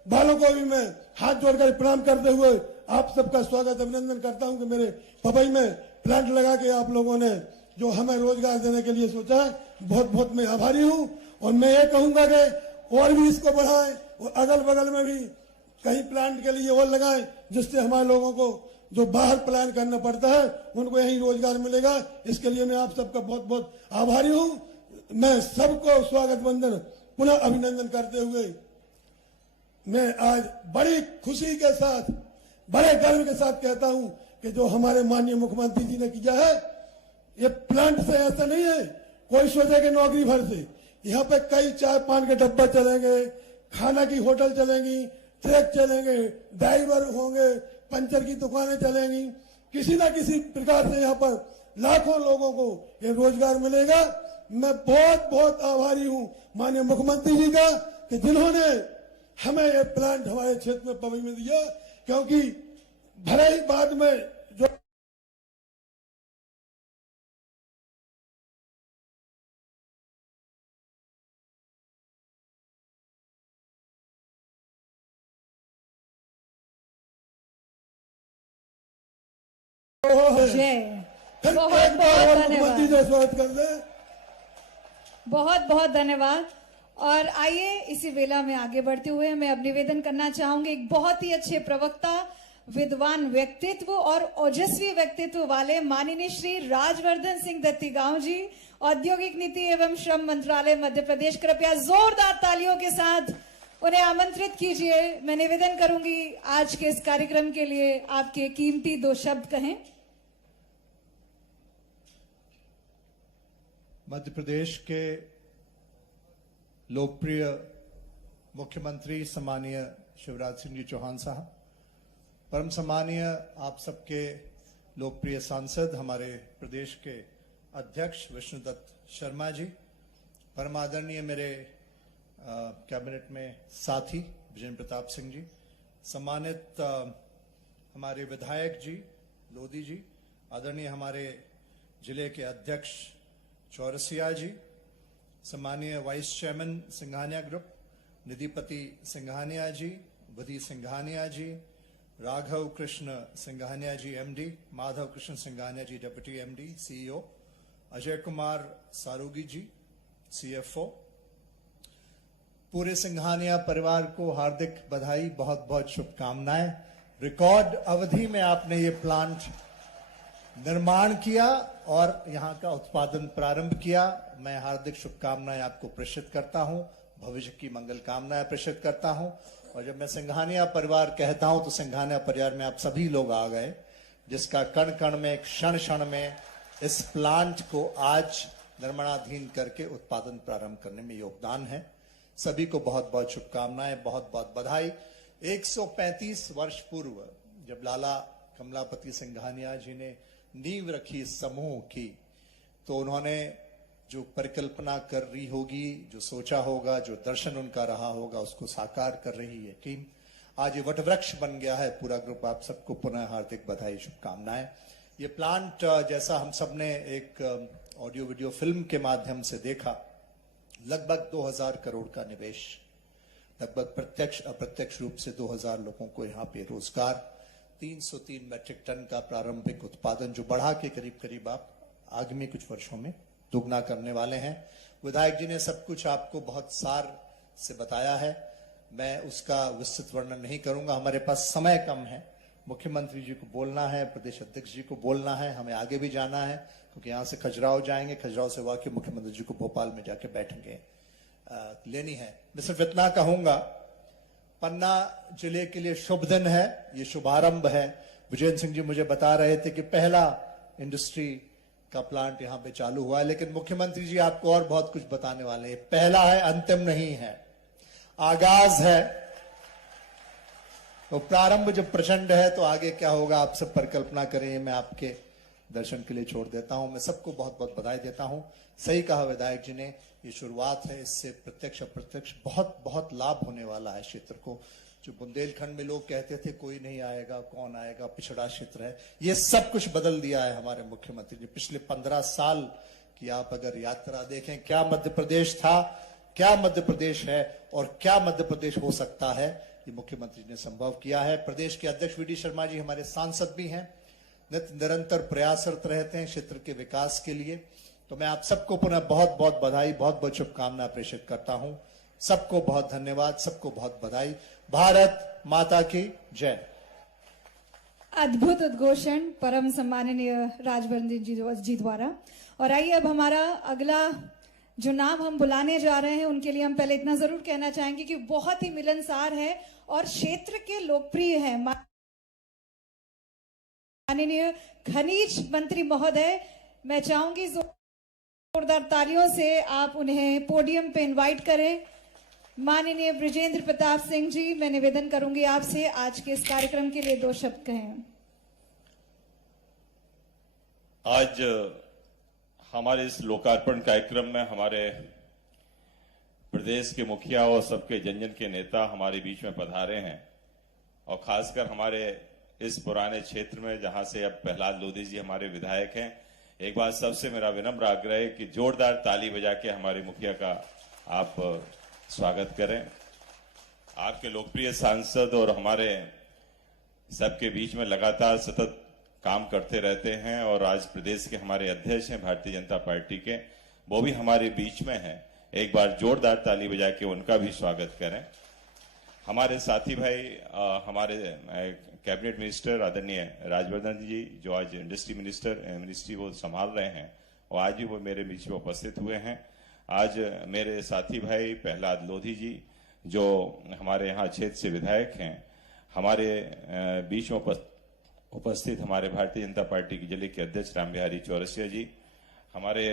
वालों को भी मैं हाथ जोड़कर प्रणाम करते हुए आप सबका स्वागत अभिनंदन करता हूं कि मेरे पवई में प्लांट लगा के आप लोगों ने जो हमें रोजगार देने के लिए सोचा है, बहुत बहुत मैं आभारी हूं। और मैं ये कहूंगा कि और भी इसको बढ़ाएं और अगल बगल में भी कहीं प्लांट के लिए और लगाएं, जिससे हमारे लोगों को जो बाहर प्लान करना पड़ता है उनको यहीं रोजगार मिलेगा। इसके लिए मैं आप सबका बहुत बहुत आभारी हूं। मैं सबको स्वागत वंदन पुनः अभिनंदन करते हुए मैं आज बड़ी खुशी के साथ, बड़े गर्व के साथ कहता हूं कि जो हमारे माननीय मुख्यमंत्री जी ने किया है, ये प्लांट से ऐसा नहीं है कोई सोचे कि नौकरी भर से, यहाँ पे कई चाय पान के डब्बा चलेंगे, खाना की होटल चलेंगी, ट्रक चलेंगे, ड्राइवर होंगे, पंचर की दुकानें चलेंगी, किसी ना किसी प्रकार से यहाँ पर लाखों लोगों को ये रोजगार मिलेगा। मैं बहुत बहुत आभारी हूँ माननीय मुख्यमंत्री जी का कि जिन्होंने हमें ये प्लांट हमारे क्षेत्र में पवई में दिया, क्योंकि भले ही बाद में जो जय। फिर बहुत एक बार बहुत और मुख्यमंत्री धन्यवाद, जी स्वागत कर दे। बहुत बहुत धन्यवाद। और आइए इसी वेला में आगे बढ़ते हुए मैं अब निवेदन करना चाहूंगी एक बहुत ही अच्छे प्रवक्ता, विद्वान व्यक्तित्व और ओजस्वी व्यक्तित्व वाले माननीय श्री राजवर्धन सिंह दत्तीगांव जी, औद्योगिक नीति एवं श्रम मंत्रालय मध्य प्रदेश। कृपया जोरदार तालियों के साथ उन्हें आमंत्रित कीजिए। मैं निवेदन करूंगी आज के इस कार्यक्रम के लिए आपके कीमती 2 शब्द कहें। मध्य प्रदेश के लोकप्रिय मुख्यमंत्री सम्मानीय शिवराज सिंह जी चौहान साहब, परम सम्मानीय आप सबके लोकप्रिय सांसद हमारे प्रदेश के अध्यक्ष विष्णुदत्त शर्मा जी, परम आदरणीय मेरे कैबिनेट में साथी विजेंद्र प्रताप सिंह जी, सम्मानित हमारे विधायक जी लोधी जी, आदरणीय हमारे जिले के अध्यक्ष चौरसिया जी, सम्मानीय vice chairman Singhania group Nidhipati Singhania ji, Vidhi Singhania ji, Raghav Krishna Singhania ji MD, Madhav Krishna Singhania ji deputy MD CEO, Ajay Kumar Saraogi ji CFO, पूरे सिंघानिया परिवार को हार्दिक बधाई, बहुत बहुत शुभकामनाएं। रिकॉर्ड अवधि में आपने ये प्लांट निर्माण किया और यहां का उत्पादन प्रारंभ किया। मैं हार्दिक शुभकामनाएं आपको प्रेषित करता हूं, भविष्य की मंगल कामनाएं प्रेषित करता हूं। और जब मैं सिंघानिया परिवार कहता हूं तो सिंघानिया परिवार में आप सभी लोग आ गए, जिसका कण कण में, क्षण क्षण में इस प्लांट को आज निर्माणाधीन करके उत्पादन प्रारंभ करने में योगदान है। सभी को बहुत बहुत शुभकामनाएं, बहुत बहुत बधाई। 135 वर्ष पूर्व जब लाला कमलापति सिंघानिया जी ने नींव रखी इस समूह की, तो उन्होंने जो परिकल्पना कर रही होगी, जो सोचा होगा, जो दर्शन उनका रहा होगा, उसको साकार कर रही है टीम। आज ये वटवृक्ष बन गया है पूरा ग्रुप। आप सबको पुनः हार्दिक बधाई, शुभकामनाएं। ये प्लांट जैसा हम सब ने एक ऑडियो वीडियो फिल्म के माध्यम से देखा, लगभग 2000 करोड़ का निवेश, लगभग प्रत्यक्ष अप्रत्यक्ष रूप से 2000 लोगों को यहाँ पे रोजगार, 303 मैट्रिक टन का प्रारंभिक उत्पादन जो बढ़ा के करीब करीब आप आगामी कुछ वर्षों में दुगना करने वाले हैं। विधायक जी ने सब कुछ आपको बहुत सार से बताया है, मैं उसका विस्तृत वर्णन नहीं करूंगा, हमारे पास समय कम है। मुख्यमंत्री जी को बोलना है, प्रदेश अध्यक्ष जी को बोलना है, हमें आगे भी जाना है क्योंकि यहां से खजुराहो जाएंगे, खजुराहो से वाकई मुख्यमंत्री जी को भोपाल में जाके बैठेंगे लेनी है। मैं सिर्फ इतना कहूंगा, पन्ना जिले के लिए शुभ दिन है, ये शुभारंभ है। विजेंद्र सिंह जी मुझे बता रहे थे कि पहला इंडस्ट्री का प्लांट यहां पे चालू हुआ है, लेकिन मुख्यमंत्री जी आपको और बहुत कुछ बताने वाले हैं। पहला है, अंतिम नहीं है, आगाज है। तो प्रारंभ जब प्रचंड है तो आगे क्या होगा आप सब परिकल्पना करें, मैं आपके दर्शन के लिए छोड़ देता हूं। मैं सबको बहुत बहुत बधाई देता हूं। सही कहा विधायक जी ने, ये शुरुआत है, इससे प्रत्यक्ष अप्रत्यक्ष बहुत बहुत लाभ होने वाला है क्षेत्र को। जो बुंदेलखंड में लोग कहते थे कोई नहीं आएगा, कौन आएगा, पिछड़ा क्षेत्र है, ये सब कुछ बदल दिया है हमारे मुख्यमंत्री जी। पिछले 15 साल की आप अगर यात्रा देखें, क्या मध्य प्रदेश था, क्या मध्य प्रदेश है और क्या मध्य प्रदेश हो सकता है, ये मुख्यमंत्री ने संभव किया है। प्रदेश के अध्यक्ष वी डी शर्मा जी हमारे सांसद भी हैं, निरंतर प्रयासरत रहते हैं क्षेत्र के विकास के लिए। तो मैं आप सबको पुनः बहुत बहुत बधाई, बहुत बहुत शुभकामना प्रेषित करता हूं। सबको बहुत धन्यवाद, सबको बहुत बधाई। भारत माता की जय। अद्भुत उद्घोषण परम सम्माननीय राजवर्धन जी द्वारा। और आइए अब हमारा अगला जो नाम हम बुलाने जा रहे हैं, उनके लिए हम पहले इतना जरूर कहना चाहेंगे कि बहुत ही मिलनसार है और क्षेत्र के लोकप्रिय है। माननीय खनिज मंत्री महोदय, मैं चाहूंगी जोरदार तालियों से आप उन्हें पोडियम पे इनवाइट करें। माननीय ब्रिजेंद्र प्रताप सिंह जी, मैं निवेदन करूंगी आपसे आज के इस कार्यक्रम के लिए 2 शब्द कहें। आज हमारे इस लोकार्पण कार्यक्रम में हमारे प्रदेश के मुखिया और सबके जन जन के नेता हमारे बीच में पधारे हैं, और खासकर हमारे इस पुराने क्षेत्र में जहां से अब प्रहलाद लोधी जी हमारे विधायक हैं। एक बार सबसे मेरा विनम्र आग्रह है कि जोरदार ताली बजा के हमारे मुखिया का आप स्वागत करें। आपके लोकप्रिय सांसद और हमारे सबके बीच में लगातार सतत काम करते रहते हैं और आज प्रदेश के हमारे अध्यक्ष हैं भारतीय जनता पार्टी के, वो भी हमारे बीच में हैं। एक बार जोरदार ताली बजा के उनका भी स्वागत करें। हमारे साथी भाई हमारे कैबिनेट मिनिस्टर आदरणीय राजवर्धन जी, जो आज इंडस्ट्री मिनिस्ट्री वो संभाल रहे हैं, और आज भी वो मेरे बीच में उपस्थित हुए हैं। आज मेरे साथी भाई प्रहलाद लोधी जी, जो हमारे यहाँ क्षेत्र से विधायक हैं, हमारे बीच में उपस्थित हमारे भारतीय जनता पार्टी की जिले के अध्यक्ष राम बिहारी चौरसिया जी, हमारे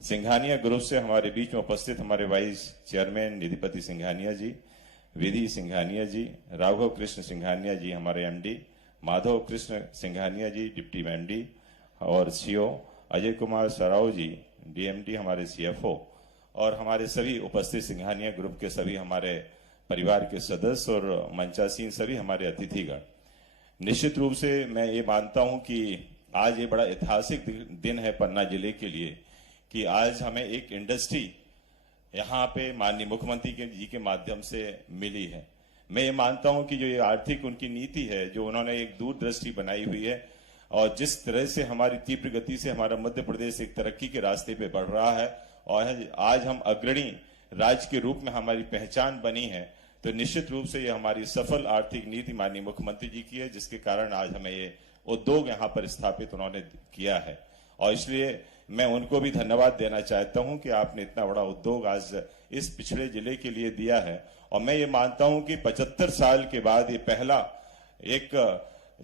सिंघानिया ग्रुप से हमारे बीच में उपस्थित हमारे वाइस चेयरमैन निधिपति सिंघानिया जी, विधि सिंघानिया जी, राघव कृष्ण सिंघानिया जी हमारे MD, Madhav Krishna Singhania ji deputy MD, और सीओ अजय कुमार सराव जी डीएमडी हमारे सीएफओ, और हमारे सभी उपस्थित सिंघानिया ग्रुप के सभी हमारे परिवार के सदस्य और मंचासीन सभी हमारे अतिथिगण। निश्चित रूप से मैं ये मानता हूं कि आज ये बड़ा ऐतिहासिक दिन है पन्ना जिले के लिए कि आज हमें एक इंडस्ट्री यहाँ पे माननीय मुख्यमंत्री जी के माध्यम से मिली है। मैं ये मानता हूं कि जो ये आर्थिक उनकी नीति है, जो उन्होंने एक दूरदृष्टि बनाई हुई है, और जिस तरह से हमारी तीव्र गति से हमारा मध्य प्रदेश एक तरक्की के रास्ते पे बढ़ रहा है और आज हम अग्रणी राज्य के रूप में हमारी पहचान बनी है, तो निश्चित रूप से ये हमारी सफल आर्थिक नीति माननीय मुख्यमंत्री जी की है, जिसके कारण आज हमें ये उद्योग यहाँ पर स्थापित उन्होंने किया है। और इसलिए मैं उनको भी धन्यवाद देना चाहता हूं कि आपने इतना बड़ा उद्योग आज इस पिछड़े जिले के लिए दिया है। और मैं ये मानता हूं कि 75 साल के बाद ये पहला एक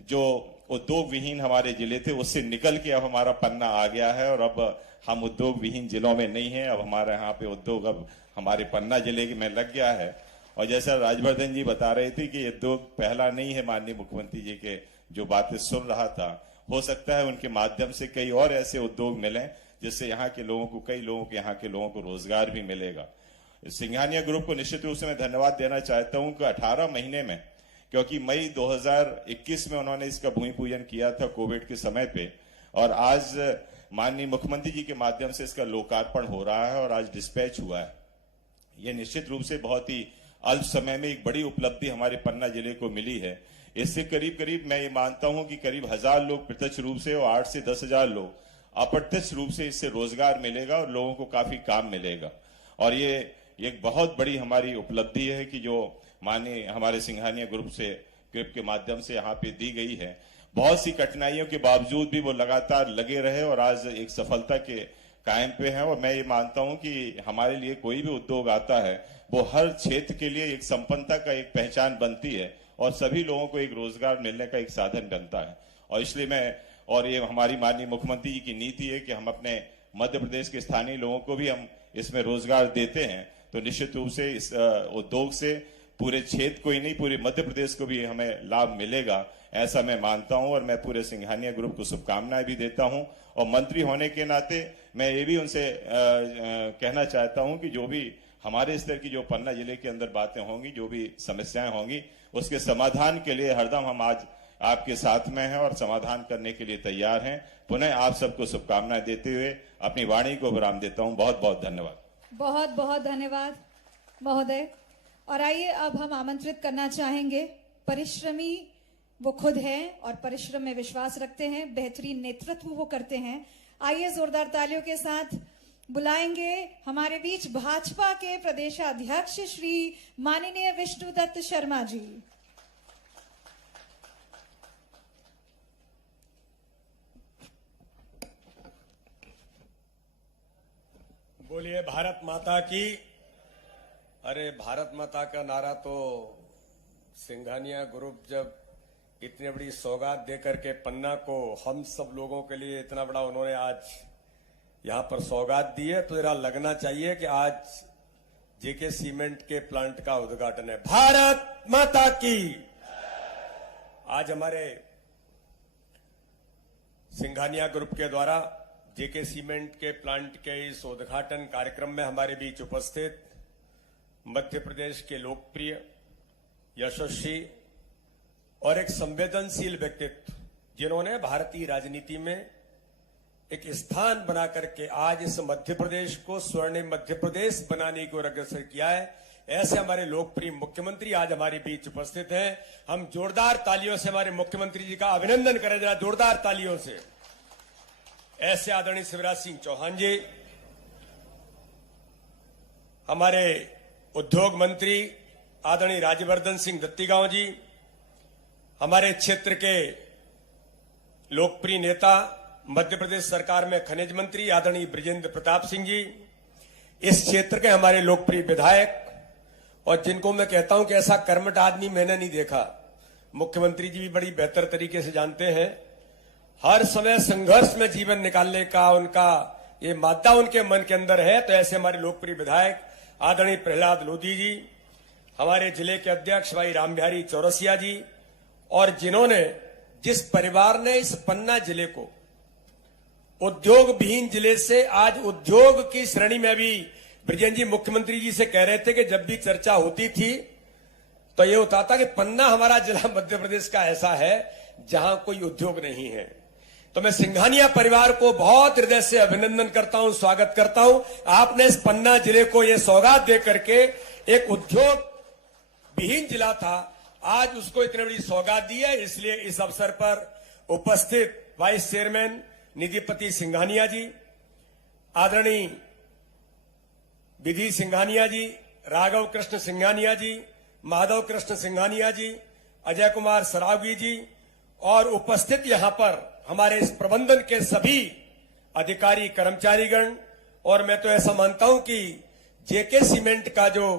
जो उद्योग विहीन हमारे जिले थे, उससे निकल के अब हमारा पन्ना आ गया है और अब हम उद्योग विहीन जिलों में नहीं है। अब हमारे यहाँ पे उद्योग अब हमारे पन्ना जिले में लग गया है। और जैसा राजवर्धन जी बता रहे थे कि ये उद्योग पहला नहीं है, माननीय मुख्यमंत्री जी के जो बातें सुन रहा था, हो सकता है उनके माध्यम से कई और ऐसे उद्योग मिले जिससे यहाँ के लोगों को, कई लोगों को, यहाँ के लोगों को रोजगार भी मिलेगा। सिंघानिया ग्रुप को निश्चित रूप से मैं धन्यवाद देना चाहता हूं कि 18 महीने में, क्योंकि मई 2021 में उन्होंने इसका भूमि पूजन किया था कोविड के समय पे, और आज माननीय मुख्यमंत्री जी के माध्यम से इसका लोकार्पण हो रहा है और आज डिस्पैच हुआ है। ये निश्चित रूप से बहुत ही अल्प समय में एक बड़ी उपलब्धि हमारे पन्ना जिले को मिली है। इससे करीब करीब मैं ये मानता हूं कि करीब 1000 लोग प्रत्यक्ष रूप से और 8 से 10,000 लोग अप्रत्यक्ष रूप से इससे रोजगार मिलेगा और लोगों को काफी काम मिलेगा। और ये एक बहुत बड़ी हमारी उपलब्धि है कि जो माननीय हमारे सिंघानिया ग्रुप के माध्यम से यहाँ पे दी गई है। बहुत सी कठिनाइयों के बावजूद भी वो लगातार लगे रहे और आज एक सफलता के कायम पे है। और मैं ये मानता हूं कि हमारे लिए कोई भी उद्योग आता है वो हर क्षेत्र के लिए एक संपन्नता का एक पहचान बनती है और सभी लोगों को एक रोजगार मिलने का एक साधन बनता है। और इसलिए और ये हमारी माननीय मुख्यमंत्री जी की नीति है कि हम अपने मध्य प्रदेश के स्थानीय लोगों को भी हम इसमें रोजगार देते हैं। तो निश्चित रूप से इस उद्योग से पूरे क्षेत्र को ही नहीं, पूरे मध्य प्रदेश को भी हमें लाभ मिलेगा, ऐसा मैं मानता हूं। और मैं पूरे सिंघानिया ग्रुप को शुभकामनाएं भी देता हूं। और मंत्री होने के नाते मैं ये भी उनसे कहना चाहता हूं कि जो भी हमारे स्तर की जो पन्ना जिले के अंदर बातें होंगी, जो भी समस्याएं होंगी, उसके समाधान के लिए हरदम हम आज आपके साथ में हैं और समाधान करने के लिए तैयार हैं। पुनः आप सबको शुभकामनाएं देते हुए अपनी वाणी को विराम देता हूं। बहुत बहुत धन्यवाद। बहुत बहुत धन्यवाद महोदय। और आइए अब हम आमंत्रित करना चाहेंगे, परिश्रमी वो खुद हैं और परिश्रम में विश्वास रखते हैं, बेहतरीन नेतृत्व वो करते हैं। आइए जोरदार तालियों के साथ बुलाएंगे हमारे बीच भाजपा के प्रदेशाध्यक्ष श्री माननीय विष्णुदत्त शर्मा जी। बोलिए भारत माता की। अरे भारत माता का नारा तो सिंघानिया ग्रुप जब इतनी बड़ी सौगात देकर के पन्ना को हम सब लोगों के लिए इतना बड़ा उन्होंने आज यहां पर सौगात दी है, तो जरा लगना चाहिए कि आज जेके सीमेंट के प्लांट का उद्घाटन है। भारत माता की। आज हमारे सिंघानिया ग्रुप के द्वारा जेके सीमेंट के प्लांट के इस उद्घाटन कार्यक्रम में हमारे बीच उपस्थित मध्य प्रदेश के लोकप्रिय, यशस्वी और एक संवेदनशील व्यक्तित्व, जिन्होंने भारतीय राजनीति में एक स्थान बना करके आज इस मध्य प्रदेश को स्वर्णिम मध्य प्रदेश बनाने की ओर अग्रसर किया है, ऐसे हमारे लोकप्रिय मुख्यमंत्री आज हमारे बीच उपस्थित हैं। हम जोरदार तालियों से हमारे मुख्यमंत्री जी का अभिनंदन करें, जरा जोरदार तालियों से। ऐसे आदरणीय शिवराज सिंह चौहान जी, हमारे उद्योग मंत्री आदरणीय राज्यवर्धन सिंह दत्तीगांव जी, हमारे क्षेत्र के लोकप्रिय नेता मध्य प्रदेश सरकार में खनिज मंत्री आदरणीय ब्रिजेंद्र प्रताप सिंह जी, इस क्षेत्र के हमारे लोकप्रिय विधायक, और जिनको मैं कहता हूं कि ऐसा कर्मठ आदमी मैंने नहीं देखा, मुख्यमंत्री जी भी बड़ी बेहतर तरीके से जानते हैं। हर समय संघर्ष में जीवन निकालने का उनका ये मादा उनके मन के अंदर है। तो ऐसे हमारे लोकप्रिय विधायक आदरणीय प्रहलाद लोधी जी, हमारे जिले के अध्यक्ष भाई रामबिहारी चौरसिया जी, और जिन्होंने, जिस परिवार ने इस पन्ना जिले को उद्योग विहीन जिले से आज उद्योग की श्रेणी में, भी ब्रिजेंद्र जी मुख्यमंत्री जी से कह रहे थे कि जब भी चर्चा होती थी तो ये होता था कि पन्ना हमारा जिला मध्य प्रदेश का ऐसा है जहां कोई उद्योग नहीं है। तो मैं सिंघानिया परिवार को बहुत हृदय से अभिनंदन करता हूं, स्वागत करता हूं। आपने इस पन्ना जिले को ये सौगात दे करके, एक उद्योग विहीन जिला था, आज उसको इतनी बड़ी सौगात दी है। इसलिए इस अवसर पर उपस्थित वाइस चेयरमैन निधिपति सिंघानिया जी, आदरणीय विधि सिंघानिया जी, राघव कृष्ण सिंघानिया जी, माधव कृष्ण सिंघानिया जी, अजय कुमार सरावगी जी, और उपस्थित यहां पर हमारे इस प्रबंधन के सभी अधिकारी कर्मचारीगण, और मैं तो ऐसा मानता हूं कि जेके सीमेंट का जो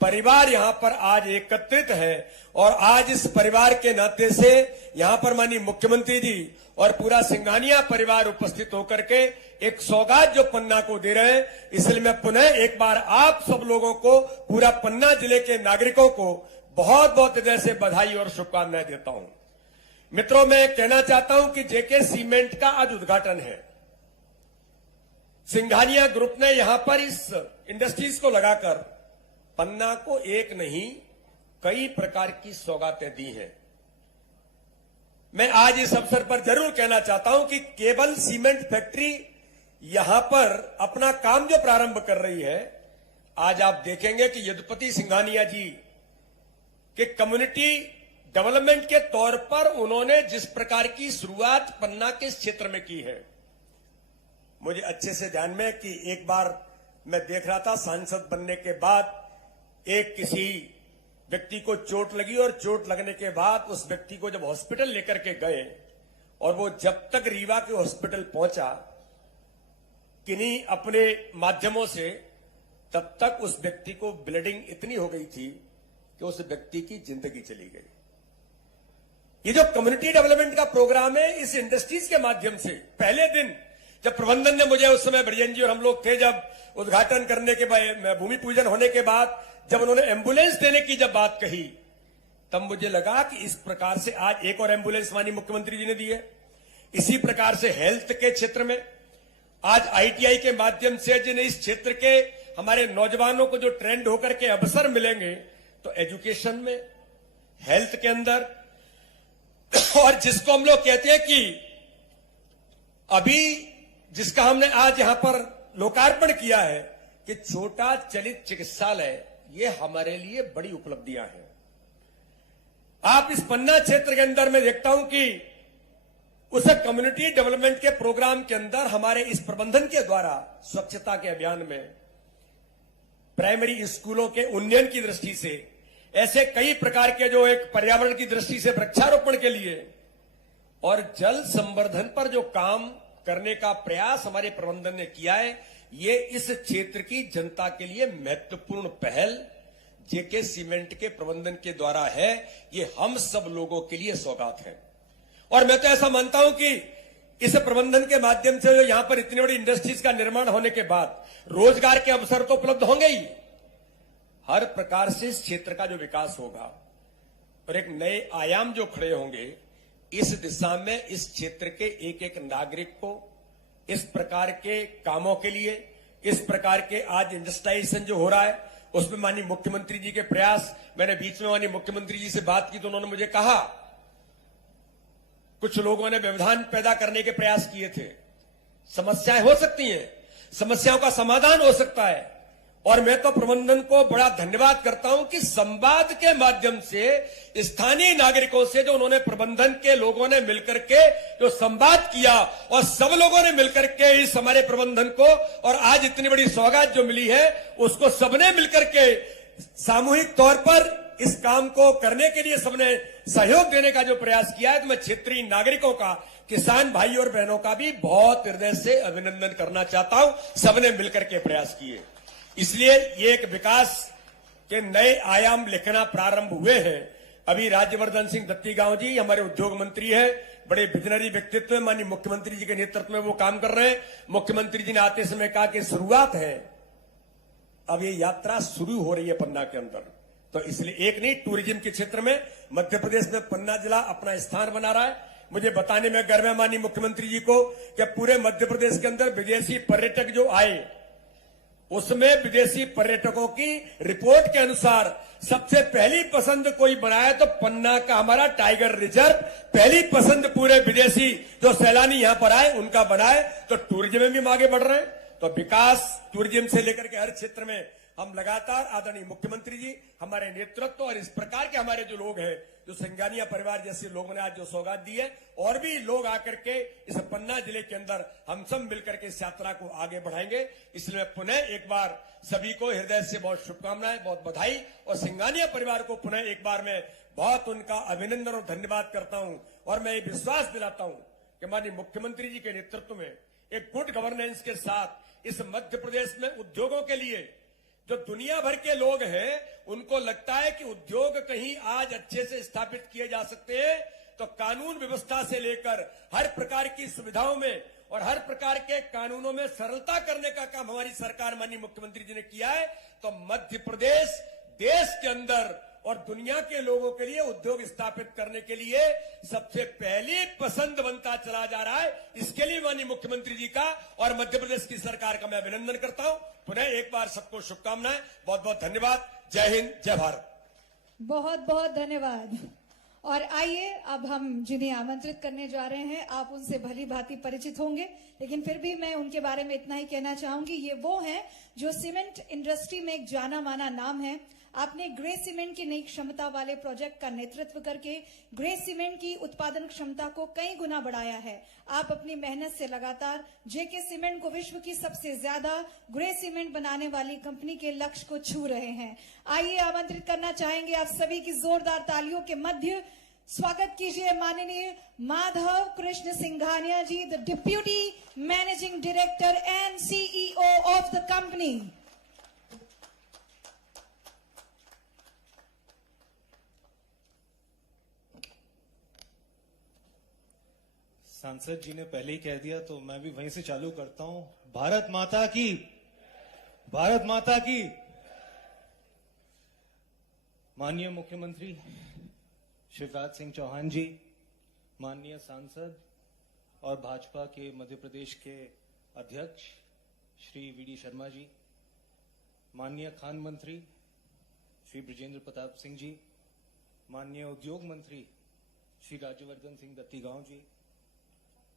परिवार यहां पर आज एकत्रित है, और आज इस परिवार के नाते से यहां पर माननीय मुख्यमंत्री जी और पूरा सिंघानिया परिवार उपस्थित होकर के एक सौगात जो पन्ना को दे रहे हैं, इसलिए मैं पुनः एक बार आप सब लोगों को, पूरा पन्ना जिले के नागरिकों को बहुत बहुत हृदय से बधाई और शुभकामनाएं देता हूं। मित्रों, मैं कहना चाहता हूं कि जेके सीमेंट का आज उद्घाटन है। सिंघानिया ग्रुप ने यहां पर इस इंडस्ट्रीज को लगाकर पन्ना को एक नहीं कई प्रकार की सौगातें दी हैं। मैं आज इस अवसर पर जरूर कहना चाहता हूं कि केवल सीमेंट फैक्ट्री यहां पर अपना काम जो प्रारंभ कर रही है, आज आप देखेंगे कि यदुपति सिंघानिया जी के कम्युनिटी डेवलपमेंट के तौर पर उन्होंने जिस प्रकार की शुरुआत पन्ना के क्षेत्र में की है, मुझे अच्छे से ध्यान में कि एक बार मैं देख रहा था, सांसद बनने के बाद एक किसी व्यक्ति को चोट लगी, और चोट लगने के बाद उस व्यक्ति को जब हॉस्पिटल लेकर के गए, और वो जब तक रीवा के हॉस्पिटल पहुंचा किन्हीं अपने माध्यमों से, तब तक उस व्यक्ति को ब्लीडिंग इतनी हो गई थी कि उस व्यक्ति की जिंदगी चली गई। ये जो कम्युनिटी डेवलपमेंट का प्रोग्राम है, इस इंडस्ट्रीज के माध्यम से, पहले दिन जब प्रबंधन ने मुझे, उस समय ब्रिजेंद्र जी और हम लोग थे, जब उद्घाटन करने के बाद, भूमि पूजन होने के बाद जब उन्होंने एम्बुलेंस देने की जब बात कही, तब मुझे लगा कि इस प्रकार से आज एक और एम्बुलेंस माननीय मुख्यमंत्री जी ने दी है। इसी प्रकार से हेल्थ के क्षेत्र में आज आईटीआई के माध्यम से जिन्हें इस क्षेत्र के हमारे नौजवानों को जो ट्रेंड होकर के अवसर मिलेंगे, तो एजुकेशन में, हेल्थ के अंदर, और जिसको हम लोग कहते हैं कि अभी जिसका हमने आज यहां पर लोकार्पण किया है कि छोटा चलित चिकित्सालय, ये हमारे लिए बड़ी उपलब्धियां हैं। आप इस पन्ना क्षेत्र के अंदर मैं देखता हूं कि उस कम्युनिटी डेवलपमेंट के प्रोग्राम के अंदर हमारे इस प्रबंधन के द्वारा स्वच्छता के अभियान में, प्राइमरी स्कूलों के उन्नयन की दृष्टि से, ऐसे कई प्रकार के जो एक पर्यावरण की दृष्टि से वृक्षारोपण के लिए और जल संवर्धन पर जो काम करने का प्रयास हमारे प्रबंधन ने किया है, ये इस क्षेत्र की जनता के लिए महत्वपूर्ण पहल जेके सीमेंट के प्रबंधन के द्वारा है। ये हम सब लोगों के लिए सौगात है, और मैं तो ऐसा मानता हूं कि इस प्रबंधन के माध्यम से जो यहां पर इतनी बड़ी इंडस्ट्रीज का निर्माण होने के बाद रोजगार के अवसर तो उपलब्ध होंगे ही, हर प्रकार से इस क्षेत्र का जो विकास होगा और एक नए आयाम जो खड़े होंगे, इस दिशा में इस क्षेत्र के एक एक नागरिक को इस प्रकार के कामों के लिए, इस प्रकार के आज इंडस्ट्रियलाइजेशन जो हो रहा है, उसमें माननीय मुख्यमंत्री जी के प्रयास, मैंने बीच में माननीय मुख्यमंत्री जी से बात की तो उन्होंने मुझे कहा कुछ लोगों ने व्यवधान पैदा करने के प्रयास किए थे। समस्याएं हो सकती हैं, समस्याओं का समाधान हो सकता है, और मैं तो प्रबंधन को बड़ा धन्यवाद करता हूं कि संवाद के माध्यम से स्थानीय नागरिकों से जो उन्होंने प्रबंधन के लोगों ने मिलकर के जो संवाद किया और सब लोगों ने मिलकर के इस हमारे प्रबंधन को और आज इतनी बड़ी सौगात जो मिली है उसको सबने मिलकर के सामूहिक तौर पर इस काम को करने के लिए सबने सहयोग देने का जो प्रयास किया है, तो मैं क्षेत्रीय नागरिकों का, किसान भाई और बहनों का भी बहुत हृदय से अभिनंदन करना चाहता हूं। सबने मिलकर के प्रयास किए, इसलिए ये एक विकास के नए आयाम लिखना प्रारंभ हुए हैं। अभी राज्यवर्धन सिंह दत्तीगांव जी हमारे उद्योग मंत्री है, बड़े विजनरी व्यक्तित्व है, माननीय मुख्यमंत्री जी के नेतृत्व में वो काम कर रहे हैं। मुख्यमंत्री जी ने आते समय कहा कि शुरुआत है, अब ये यात्रा शुरू हो रही है पन्ना के अंदर, तो इसलिए एक नहीं, टूरिज्म के क्षेत्र में मध्य प्रदेश में पन्ना जिला अपना स्थान बना रहा है। मुझे बताने में गर्व है माननीय मुख्यमंत्री जी को कि पूरे मध्य प्रदेश के अंदर विदेशी पर्यटक जो आए उसमें विदेशी पर्यटकों की रिपोर्ट के अनुसार सबसे पहली पसंद कोई बनाया तो पन्ना का हमारा टाइगर रिजर्व पहली पसंद पूरे विदेशी जो सैलानी यहां पर आए उनका बनाए। तो टूरिज्म में भी आगे बढ़ रहे हैं, तो विकास टूरिज्म से लेकर के हर क्षेत्र में हम लगातार आदरणीय मुख्यमंत्री जी हमारे नेतृत्व और इस प्रकार के हमारे जो लोग हैं, जो सिंघानिया परिवार जैसे लोगों ने आज जो सौगात दी है, और भी लोग आकर के इस पन्ना जिले के अंदर हम सब मिलकर के इस यात्रा को आगे बढ़ाएंगे। इसलिए मैं पुनः एक बार सभी को हृदय से बहुत शुभकामनाएं, बहुत बधाई, और सिंघानिया परिवार को पुनः एक बार मैं बहुत उनका अभिनंदन और धन्यवाद करता हूं। और मैं ये विश्वास दिलाता हूं कि माननीय मुख्यमंत्री जी के नेतृत्व में एक गुड गवर्नेंस के साथ इस मध्य प्रदेश में उद्योगों के लिए जो दुनिया भर के लोग हैं उनको लगता है कि उद्योग कहीं आज अच्छे से स्थापित किए जा सकते हैं, तो कानून व्यवस्था से लेकर हर प्रकार की सुविधाओं में और हर प्रकार के कानूनों में सरलता करने का काम हमारी सरकार माननीय मुख्यमंत्री जी ने किया है। तो मध्य प्रदेश देश के अंदर और दुनिया के लोगों के लिए उद्योग स्थापित करने के लिए सबसे पहली पसंद बनता चला जा रहा है। इसके लिए माननीय मुख्यमंत्री जी का और मध्य प्रदेश की सरकार का मैं अभिनंदन करता हूं। पुनः एक बार सबको शुभकामनाएं, बहुत बहुत धन्यवाद। जय हिंद, जय भारत। बहुत बहुत धन्यवाद। और आइए अब हम जिन्हें आमंत्रित करने जा रहे हैं, आप उनसे भली भांति परिचित होंगे, लेकिन फिर भी मैं उनके बारे में इतना ही कहना चाहूंगी। ये वो हैं जो सीमेंट इंडस्ट्री में एक जाना माना नाम है। आपने ग्रे सीमेंट की नई क्षमता वाले प्रोजेक्ट का नेतृत्व करके ग्रे सीमेंट की उत्पादन क्षमता को कई गुना बढ़ाया है। आप अपनी मेहनत से लगातार जेके सीमेंट को विश्व की सबसे ज्यादा ग्रे सीमेंट बनाने वाली कंपनी के लक्ष्य को छू रहे हैं। आइए आमंत्रित करना चाहेंगे आप सभी की जोरदार तालियों के मध्य स्वागत कीजिए माननीय Madhav Krishna Singhania ji, the deputy managing director and CEO of the company. सांसद जी ने पहले ही कह दिया तो मैं भी वहीं से चालू करता हूं। भारत माता की, भारत माता की। माननीय मुख्यमंत्री शिवराज सिंह चौहान जी, माननीय सांसद और भाजपा के मध्य प्रदेश के अध्यक्ष श्री वीडी शर्मा जी, माननीय खान मंत्री श्री ब्रजेंद्र प्रताप सिंह जी, माननीय उद्योग मंत्री श्री राज्यवर्धन सिंह दत्तीगांव जी,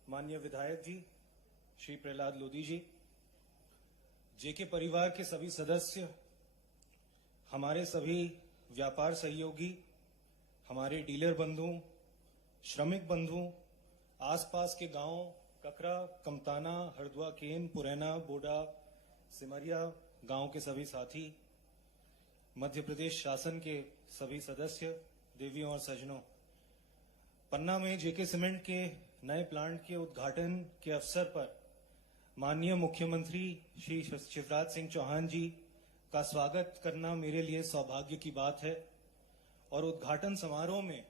माननीय विधायक जी श्री प्रहलाद लोधी जी, जेके परिवार के सभी सदस्य, हमारे सभी व्यापार सहयोगी, हमारे डीलर बंधु, श्रमिक बंधु, आसपास के गांव ककरा, कमताना, हरदुआ, केन, पुरैना, बोडा, सिमरिया गांव के सभी साथी, मध्य प्रदेश शासन के सभी सदस्य, देवियों और सज्जनों, पन्ना में जेके सीमेंट के नए प्लांट के उद्घाटन के अवसर पर माननीय मुख्यमंत्री श्री शिवराज सिंह चौहान जी का स्वागत करना मेरे लिए सौभाग्य की बात है। और उद्घाटन समारोह में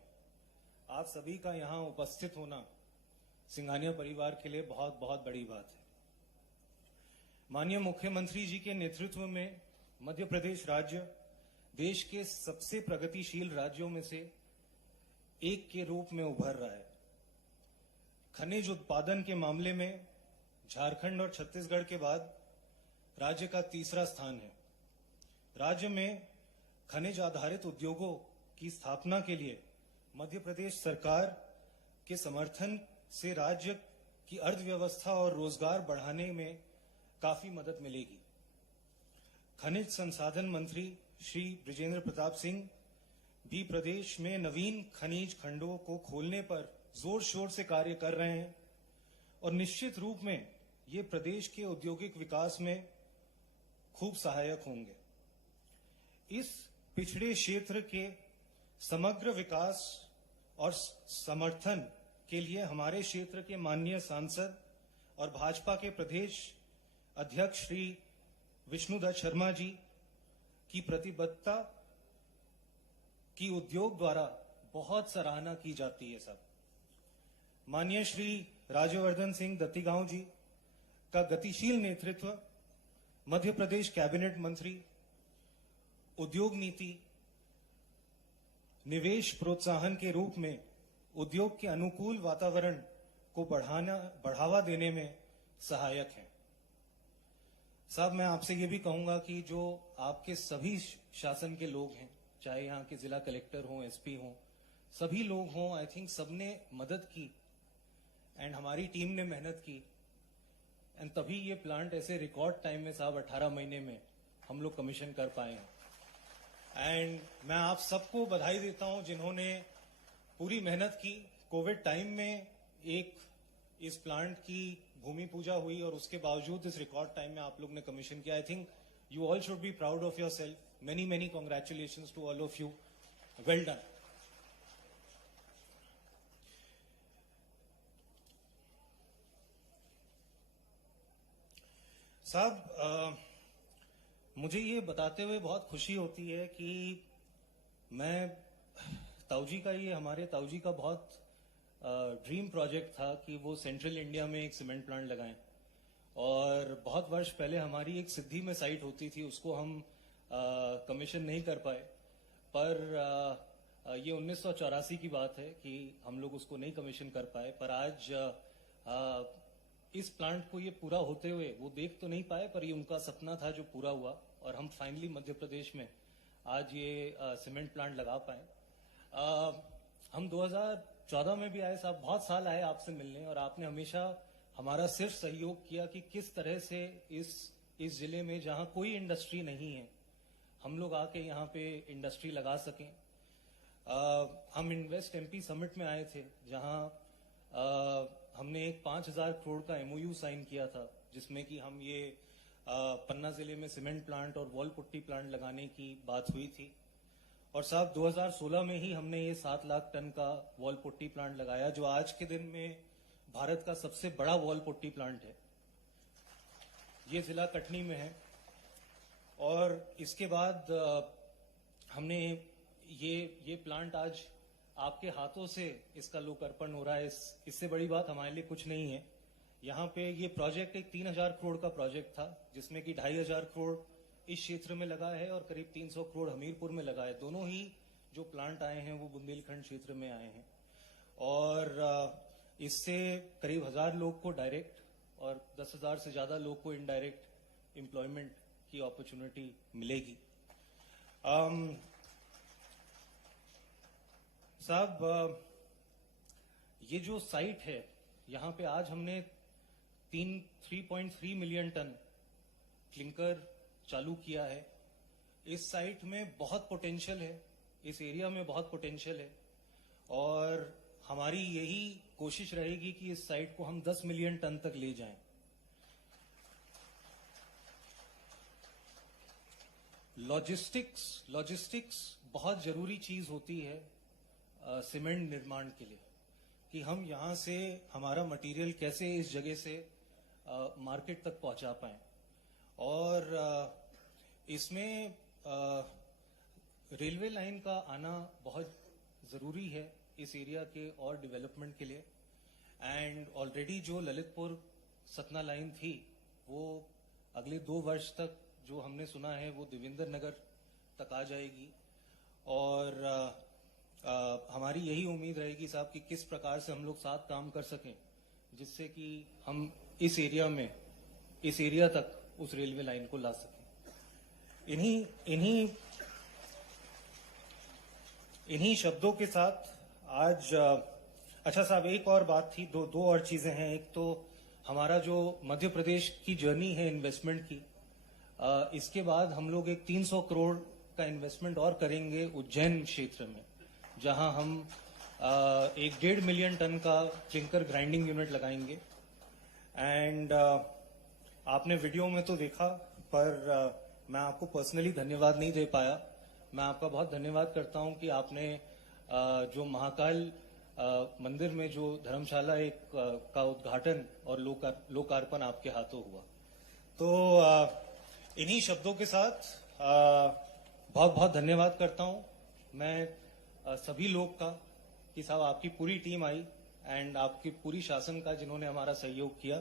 आप सभी का यहां उपस्थित होना सिंघानिया परिवार के लिए बहुत बहुत बड़ी बात है। माननीय मुख्यमंत्री जी के नेतृत्व में मध्य प्रदेश राज्य देश के सबसे प्रगतिशील राज्यों में से एक के रूप में उभर रहा है। खनिज उत्पादन के मामले में झारखंड और छत्तीसगढ़ के बाद राज्य का तीसरा स्थान है। राज्य में खनिज आधारित उद्योगों की स्थापना के लिए मध्य प्रदेश सरकार के समर्थन से राज्य की अर्थव्यवस्था और रोजगार बढ़ाने में काफी मदद मिलेगी। खनिज संसाधन मंत्री श्री बृजेंद्र प्रताप सिंह भी प्रदेश में नवीन खनिज खंडों को खोलने पर जोर शोर से कार्य कर रहे हैं और निश्चित रूप में ये प्रदेश के औद्योगिक विकास में खूब सहायक होंगे। इस पिछड़े क्षेत्र के समग्र विकास और समर्थन के लिए हमारे क्षेत्र के माननीय सांसद और भाजपा के प्रदेश अध्यक्ष श्री विष्णुदत्त शर्मा जी की प्रतिबद्धता की उद्योग द्वारा बहुत सराहना की जाती है। सब माननीय श्री राज्यवर्धन सिंह दत्तीगांव जी का गतिशील नेतृत्व, मध्य प्रदेश कैबिनेट मंत्री, उद्योग नीति, निवेश प्रोत्साहन के रूप में उद्योग के अनुकूल वातावरण को बढ़ावा देने में सहायक है। साहब, मैं आपसे ये भी कहूंगा कि जो आपके सभी शासन के लोग हैं, चाहे यहाँ के जिला कलेक्टर हों, एसपी हों, सभी लोग हों, आई थिंक सबने मदद की एंड हमारी टीम ने मेहनत की एंड तभी ये प्लांट ऐसे रिकॉर्ड टाइम में साहब 18 महीने में हम लोग कमीशन कर पाए हैं। एंड मैं आप सबको बधाई देता हूं जिन्होंने पूरी मेहनत की। कोविड टाइम में एक इस प्लांट की भूमि पूजा हुई और उसके बावजूद इस रिकॉर्ड टाइम में आप लोग ने कमीशन किया। I think you all should be proud of your self. Many many congratulations to all of you. Well done. साहब, मुझे ये बताते हुए बहुत खुशी होती है कि मैं ताऊजी का, ये हमारे ताऊजी का बहुत ड्रीम प्रोजेक्ट था कि वो सेंट्रल इंडिया में एक सीमेंट प्लांट लगाएं और बहुत वर्ष पहले हमारी एक सिद्धि में साइट होती थी, उसको हम कमीशन नहीं कर पाए। पर ये 1984 की बात है कि हम लोग उसको नहीं कमीशन कर पाए। पर आज इस प्लांट को ये पूरा होते हुए वो देख तो नहीं पाए, पर ये उनका सपना था जो पूरा हुआ और हम फाइनली मध्य प्रदेश में आज ये सीमेंट प्लांट लगा पाए। हम 2014 में भी आए साहब, बहुत साल आए आपसे मिलने और आपने हमेशा हमारा सिर्फ सहयोग किया कि किस तरह से इस जिले में जहां कोई इंडस्ट्री नहीं है हम लोग आके यहाँ पे इंडस्ट्री लगा सकें। हम इन्वेस्ट एमपी समिट में आए थे जहां हमने एक 5,000 करोड़ का एमओयू साइन किया था जिसमें कि हम ये पन्ना जिले में सीमेंट प्लांट और वॉल पुट्टी प्लांट लगाने की बात हुई थी। और साहब 2016 में ही हमने ये 7 लाख टन का वॉल पुट्टी प्लांट लगाया जो आज के दिन में भारत का सबसे बड़ा वॉल पुट्टी प्लांट है। ये जिला कटनी में है। और इसके बाद हमने ये प्लांट आज आपके हाथों से इसका लोकार्पण हो रहा है। इससे बड़ी बात हमारे लिए कुछ नहीं है। यहाँ पे ये प्रोजेक्ट एक 3,000 करोड़ का प्रोजेक्ट था जिसमें कि 2,500 करोड़ इस क्षेत्र में लगा है और करीब 300 करोड़ हमीरपुर में लगा है। दोनों ही जो प्लांट आए हैं वो बुंदेलखंड क्षेत्र में आए हैं और इससे करीब 1,000 लोग को डायरेक्ट और 10,000 से ज्यादा लोग को इनडायरेक्ट एम्प्लॉयमेंट की अपॉर्चुनिटी मिलेगी। साहब, ये जो साइट है यहाँ पे आज हमने 3.3 मिलियन टन क्लिंकर चालू किया है। इस साइट में बहुत पोटेंशियल है, इस एरिया में बहुत पोटेंशियल है और हमारी यही कोशिश रहेगी कि इस साइट को हम 10 मिलियन टन तक ले जाएं। लॉजिस्टिक्स बहुत जरूरी चीज होती है सीमेंट निर्माण के लिए कि हम यहाँ से हमारा मटेरियल कैसे इस जगह से मार्केट तक पहुंचा पाएं। और इसमें रेलवे लाइन का आना बहुत जरूरी है इस एरिया के और डेवलपमेंट के लिए। एंड ऑलरेडी जो ललितपुर सतना लाइन थी वो अगले 2 वर्ष तक जो हमने सुना है वो देवेंद्र नगर तक आ जाएगी। और हमारी यही उम्मीद रहेगी साहब कि किस प्रकार से हम लोग साथ काम कर सकें जिससे कि हम इस एरिया तक उस रेलवे लाइन को ला सकें। इन्हीं शब्दों के साथ आज अच्छा साहब, एक और बात थी, दो और चीजें हैं। एक तो हमारा जो मध्य प्रदेश की जर्नी है इन्वेस्टमेंट की, इसके बाद हम लोग एक 300 करोड़ का इन्वेस्टमेंट और करेंगे उज्जैन क्षेत्र में, जहां हम एक 1.5 मिलियन टन का क्लिंकर ग्राइंडिंग यूनिट लगाएंगे। एंड आपने वीडियो में तो देखा, पर मैं आपको पर्सनली धन्यवाद नहीं दे पाया। मैं आपका बहुत धन्यवाद करता हूं कि आपने जो महाकाल मंदिर में जो धर्मशाला एक का उद्घाटन और लोकार्पण आपके हाथों हुआ। तो इन्हीं शब्दों के साथ बहुत बहुत धन्यवाद करता हूं मैं सभी लोग का कि साहब आपकी पूरी टीम आई एंड आपकी पूरी शासन का जिन्होंने हमारा सहयोग किया।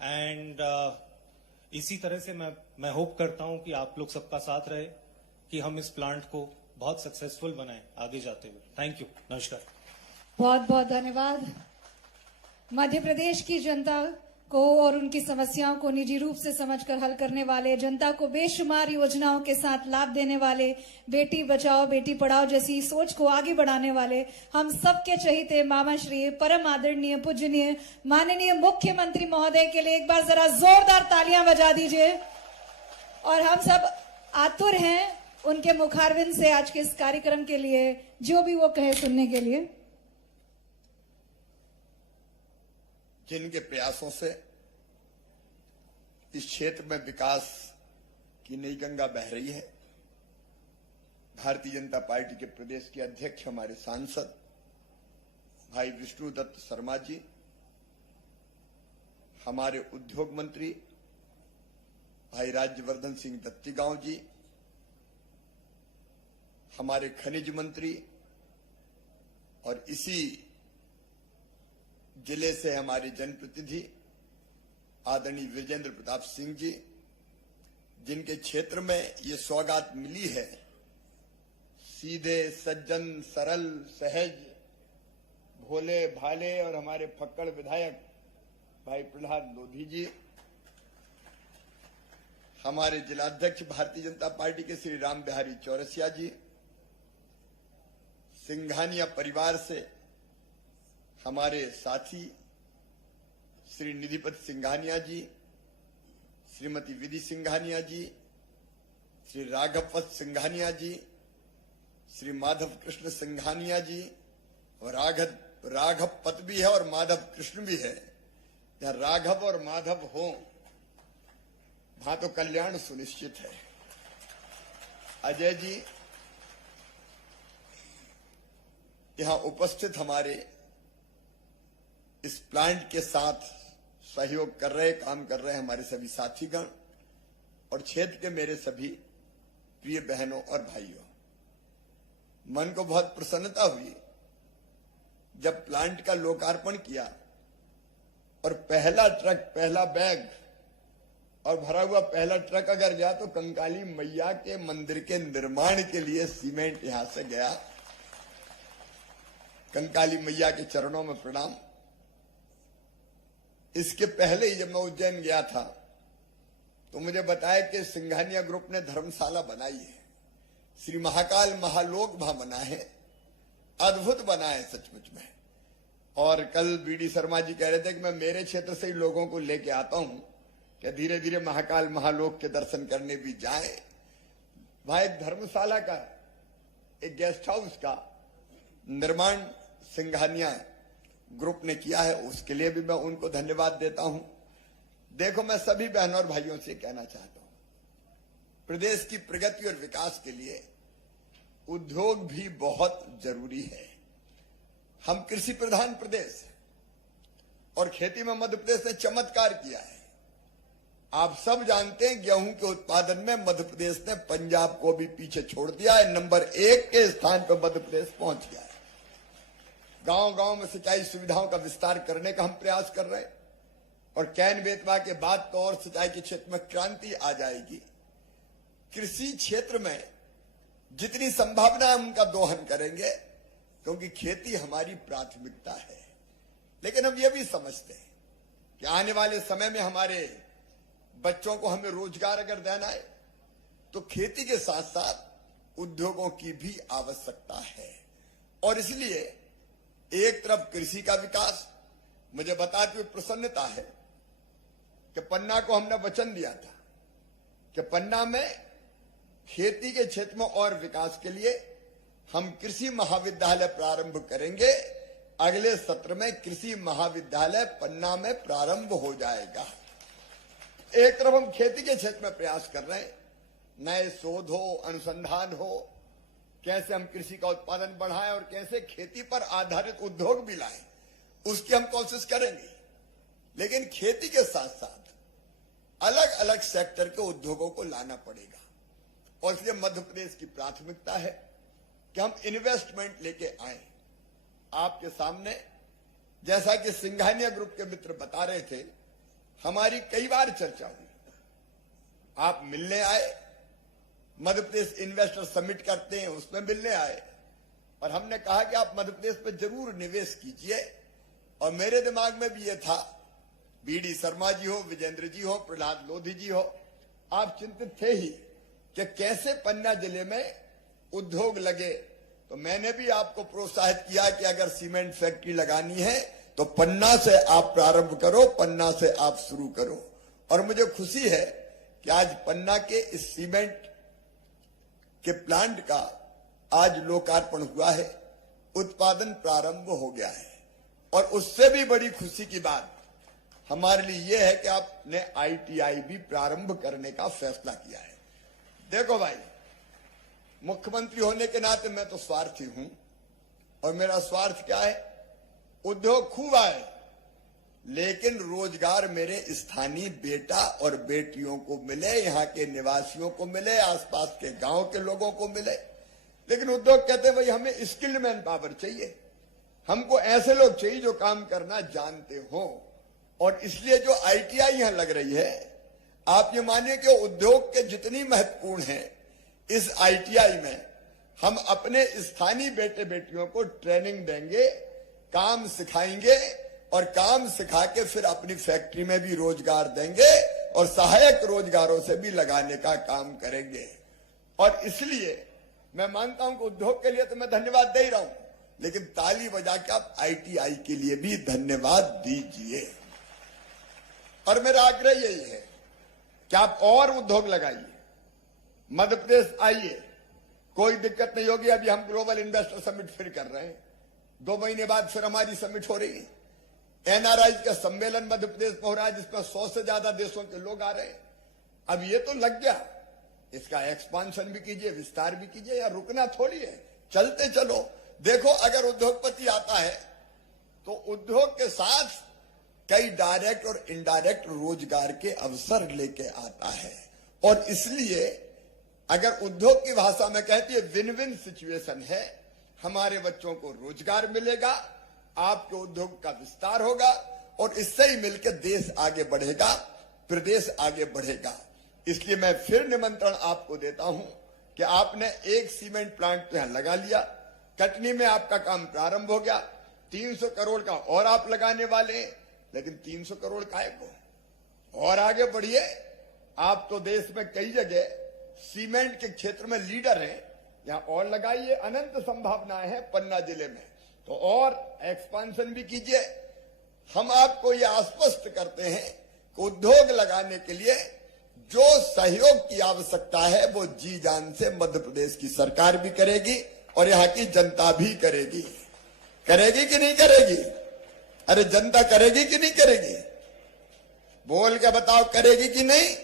एंड इसी तरह से मैं होप करता हूं कि आप लोग सबका साथ रहे कि हम इस प्लांट को बहुत सक्सेसफुल बनाएं आगे जाते हुए। थैंक यू, नमस्कार। बहुत बहुत धन्यवाद। मध्य प्रदेश की जनता को और उनकी समस्याओं को निजी रूप से समझकर हल करने वाले, जनता को बेशुमार योजनाओं के साथ लाभ देने वाले, बेटी बचाओ बेटी पढ़ाओ जैसी सोच को आगे बढ़ाने वाले हम सबके चहीते मामा श्री परम आदरणीय पूजनीय माननीय मुख्यमंत्री महोदय के लिए एक बार जरा जोरदार तालियां बजा दीजिए। और हम सब आतुर हैं उनके मुखारविंद से आज के इस कार्यक्रम के लिए, जो भी वो कहे सुनने के लिए। जिनके प्रयासों से इस क्षेत्र में विकास की नई गंगा बह रही है, भारतीय जनता पार्टी के प्रदेश के अध्यक्ष हमारे सांसद भाई विष्णु दत्त शर्मा जी, हमारे उद्योग मंत्री भाई राज्यवर्धन सिंह दत्तीगांव जी, हमारे खनिज मंत्री और इसी जिले से हमारे जनप्रतिनिधि आदरणीय विजेंद्र प्रताप सिंह जी, जिनके क्षेत्र में ये सौगात मिली है, सीधे सज्जन सरल सहज भोले भाले और हमारे फक्कड़ विधायक भाई प्रहलाद लोधी जी, हमारे जिलाध्यक्ष भारतीय जनता पार्टी के श्री राम बिहारी चौरसिया जी, सिंघानिया परिवार से हमारे साथी श्री निधिपति सिंघानिया जी, श्रीमती विधि सिंघानिया जी, श्री राघवपत सिंघानिया जी, श्री माधव कृष्ण सिंघानिया जी, और राघवपत भी है और माधव कृष्ण भी है। जहां राघव और माधव हो वहां तो कल्याण सुनिश्चित है। अजय जी यहां उपस्थित हमारे इस प्लांट के साथ सहयोग कर रहे, काम कर रहे हमारे सभी साथीगण और क्षेत्र के मेरे सभी प्रिय बहनों और भाइयों, मन को बहुत प्रसन्नता हुई जब प्लांट का लोकार्पण किया और पहला ट्रक, पहला बैग और भरा हुआ पहला ट्रक अगर गया तो कंकाली मैया के मंदिर के निर्माण के लिए सीमेंट यहां से गया। कंकाली मैया के चरणों में प्रणाम। इसके पहले ही जब मैं उज्जैन गया था तो मुझे बताया कि सिंघानिया ग्रुप ने धर्मशाला बनाई है, श्री महाकाल महालोक वहां बना है, अद्भुत बना है सचमुच में। और कल बीडी शर्मा जी कह रहे थे कि मैं मेरे क्षेत्र से ही लोगों को लेके आता हूं कि धीरे धीरे महाकाल महालोक के दर्शन करने भी जाए। वहां एक धर्मशाला का, एक गेस्ट हाउस का निर्माण सिंघानिया ग्रुप ने किया है, उसके लिए भी मैं उनको धन्यवाद देता हूं। देखो, मैं सभी बहनों और भाइयों से कहना चाहता हूं, प्रदेश की प्रगति और विकास के लिए उद्योग भी बहुत जरूरी है। हम कृषि प्रधान प्रदेश और खेती में मध्य प्रदेश ने चमत्कार किया है। आप सब जानते हैं गेहूं के उत्पादन में मध्य प्रदेश ने पंजाब को भी पीछे छोड़ दिया है, नंबर 1 के स्थान पर मध्य प्रदेश पहुंच गया है। गांव गांव में सिंचाई सुविधाओं का विस्तार करने का हम प्रयास कर रहे हैं और कैन बेतवा के बाद तो और सिंचाई के क्षेत्र में क्रांति आ जाएगी। कृषि क्षेत्र में जितनी संभावना है उनका दोहन करेंगे, क्योंकि खेती हमारी प्राथमिकता है। लेकिन हम ये भी समझते हैं कि आने वाले समय में हमारे बच्चों को हमें रोजगार अगर देना है तो खेती के साथ साथ उद्योगों की भी आवश्यकता है। और इसलिए एक तरफ कृषि का विकास, मुझे बताते हुए प्रसन्नता है कि पन्ना को हमने वचन दिया था कि पन्ना में खेती के क्षेत्र में और विकास के लिए हम कृषि महाविद्यालय प्रारंभ करेंगे। अगले सत्र में कृषि महाविद्यालय पन्ना में प्रारंभ हो जाएगा। एक तरफ हम खेती के क्षेत्र में प्रयास कर रहे हैं, नए शोध हो, अनुसंधान हो, कैसे हम कृषि का उत्पादन बढ़ाएं और कैसे खेती पर आधारित उद्योग भी लाएं, उसकी हम कोशिश करेंगे। लेकिन खेती के साथ साथ अलग अलग सेक्टर के उद्योगों को लाना पड़ेगा और इसलिए मध्य प्रदेश की प्राथमिकता है कि हम इन्वेस्टमेंट लेके आए। आपके सामने जैसा कि सिंघानिया ग्रुप के मित्र बता रहे थे, हमारी कई बार चर्चा हुई, आप मिलने आए, मध्य प्रदेश इन्वेस्टर समिट करते हैं उसमें मिलने आए और हमने कहा कि आप मध्य प्रदेश पर जरूर निवेश कीजिए। और मेरे दिमाग में भी ये था, बीडी शर्मा जी हो, विजेंद्र जी हो, प्रहलाद लोधी जी हो, आप चिंतित थे ही कि कैसे पन्ना जिले में उद्योग लगे। तो मैंने भी आपको प्रोत्साहित किया कि अगर सीमेंट फैक्ट्री लगानी है तो पन्ना से आप प्रारंभ करो, पन्ना से आप शुरू करो। और मुझे खुशी है कि आज पन्ना के इस सीमेंट के प्लांट का आज लोकार्पण हुआ है, उत्पादन प्रारंभ हो गया है। और उससे भी बड़ी खुशी की बात हमारे लिए यह है कि आपने ITI भी प्रारंभ करने का फैसला किया है। देखो भाई, मुख्यमंत्री होने के नाते मैं तो स्वार्थी हूं और मेरा स्वार्थ क्या है, उद्योग खूब आए लेकिन रोजगार मेरे स्थानीय बेटा और बेटियों को मिले, यहाँ के निवासियों को मिले, आसपास के गांव के लोगों को मिले। लेकिन उद्योग कहते हैं भाई हमें स्किल्ड मैन पावर चाहिए, हमको ऐसे लोग चाहिए जो काम करना जानते हो। और इसलिए जो ITI यहां लग रही है, आप ये मानिए कि उद्योग के जितनी महत्वपूर्ण है, इस ITI में हम अपने स्थानीय बेटे बेटियों को ट्रेनिंग देंगे, काम सिखाएंगे और काम सिखा के फिर अपनी फैक्ट्री में भी रोजगार देंगे और सहायक रोजगारों से भी लगाने का काम करेंगे। और इसलिए मैं मानता हूं कि उद्योग के लिए तो मैं धन्यवाद दे ही रहा हूं, लेकिन ताली बजा के आप ITI के लिए भी धन्यवाद दीजिए। और मेरा आग्रह यही है कि आप और उद्योग लगाइए, मध्य प्रदेश आइए, कोई दिक्कत नहीं होगी। अभी हम ग्लोबल इन्वेस्टर समिट फिर कर रहे हैं, 2 महीने बाद फिर हमारी समिट हो रही है। NRI का सम्मेलन मध्य प्रदेश में हो रहा है जिसमें 100 से ज्यादा देशों के लोग आ रहे हैं। अब ये तो लग गया, इसका एक्सपांशन भी कीजिए, विस्तार भी कीजिए, या रुकना थोड़ी है, चलते चलो। देखो, अगर उद्योगपति आता है तो उद्योग के साथ कई डायरेक्ट और इनडायरेक्ट रोजगार के अवसर लेके आता है। और इसलिए अगर उद्योग की भाषा में कहती है विन विन सिचुएशन है, हमारे बच्चों को रोजगार मिलेगा, आपके उद्योग का विस्तार होगा और इससे ही मिलकर देश आगे बढ़ेगा, प्रदेश आगे बढ़ेगा। इसलिए मैं फिर निमंत्रण आपको देता हूं कि आपने एक सीमेंट प्लांट तो यहां लगा लिया, कटनी में आपका काम प्रारंभ हो गया, 300 करोड़ का और आप लगाने वाले हैं। लेकिन 300 करोड़ काहे को, और आगे बढ़िए। आप तो देश में कई जगह सीमेंट के क्षेत्र में लीडर हैं, यहां और लगाइए, अनंत संभावनाएं हैं पन्ना जिले में, तो और एक्सपांशन भी कीजिए। हम आपको यह आश्वस्त करते हैं कि उद्योग लगाने के लिए जो सहयोग की आवश्यकता है वो जी जान से मध्य प्रदेश की सरकार भी करेगी और यहाँ की जनता भी करेगी। करेगी कि नहीं करेगी? अरे जनता करेगी कि नहीं करेगी? बोल के बताओ, करेगी कि नहीं?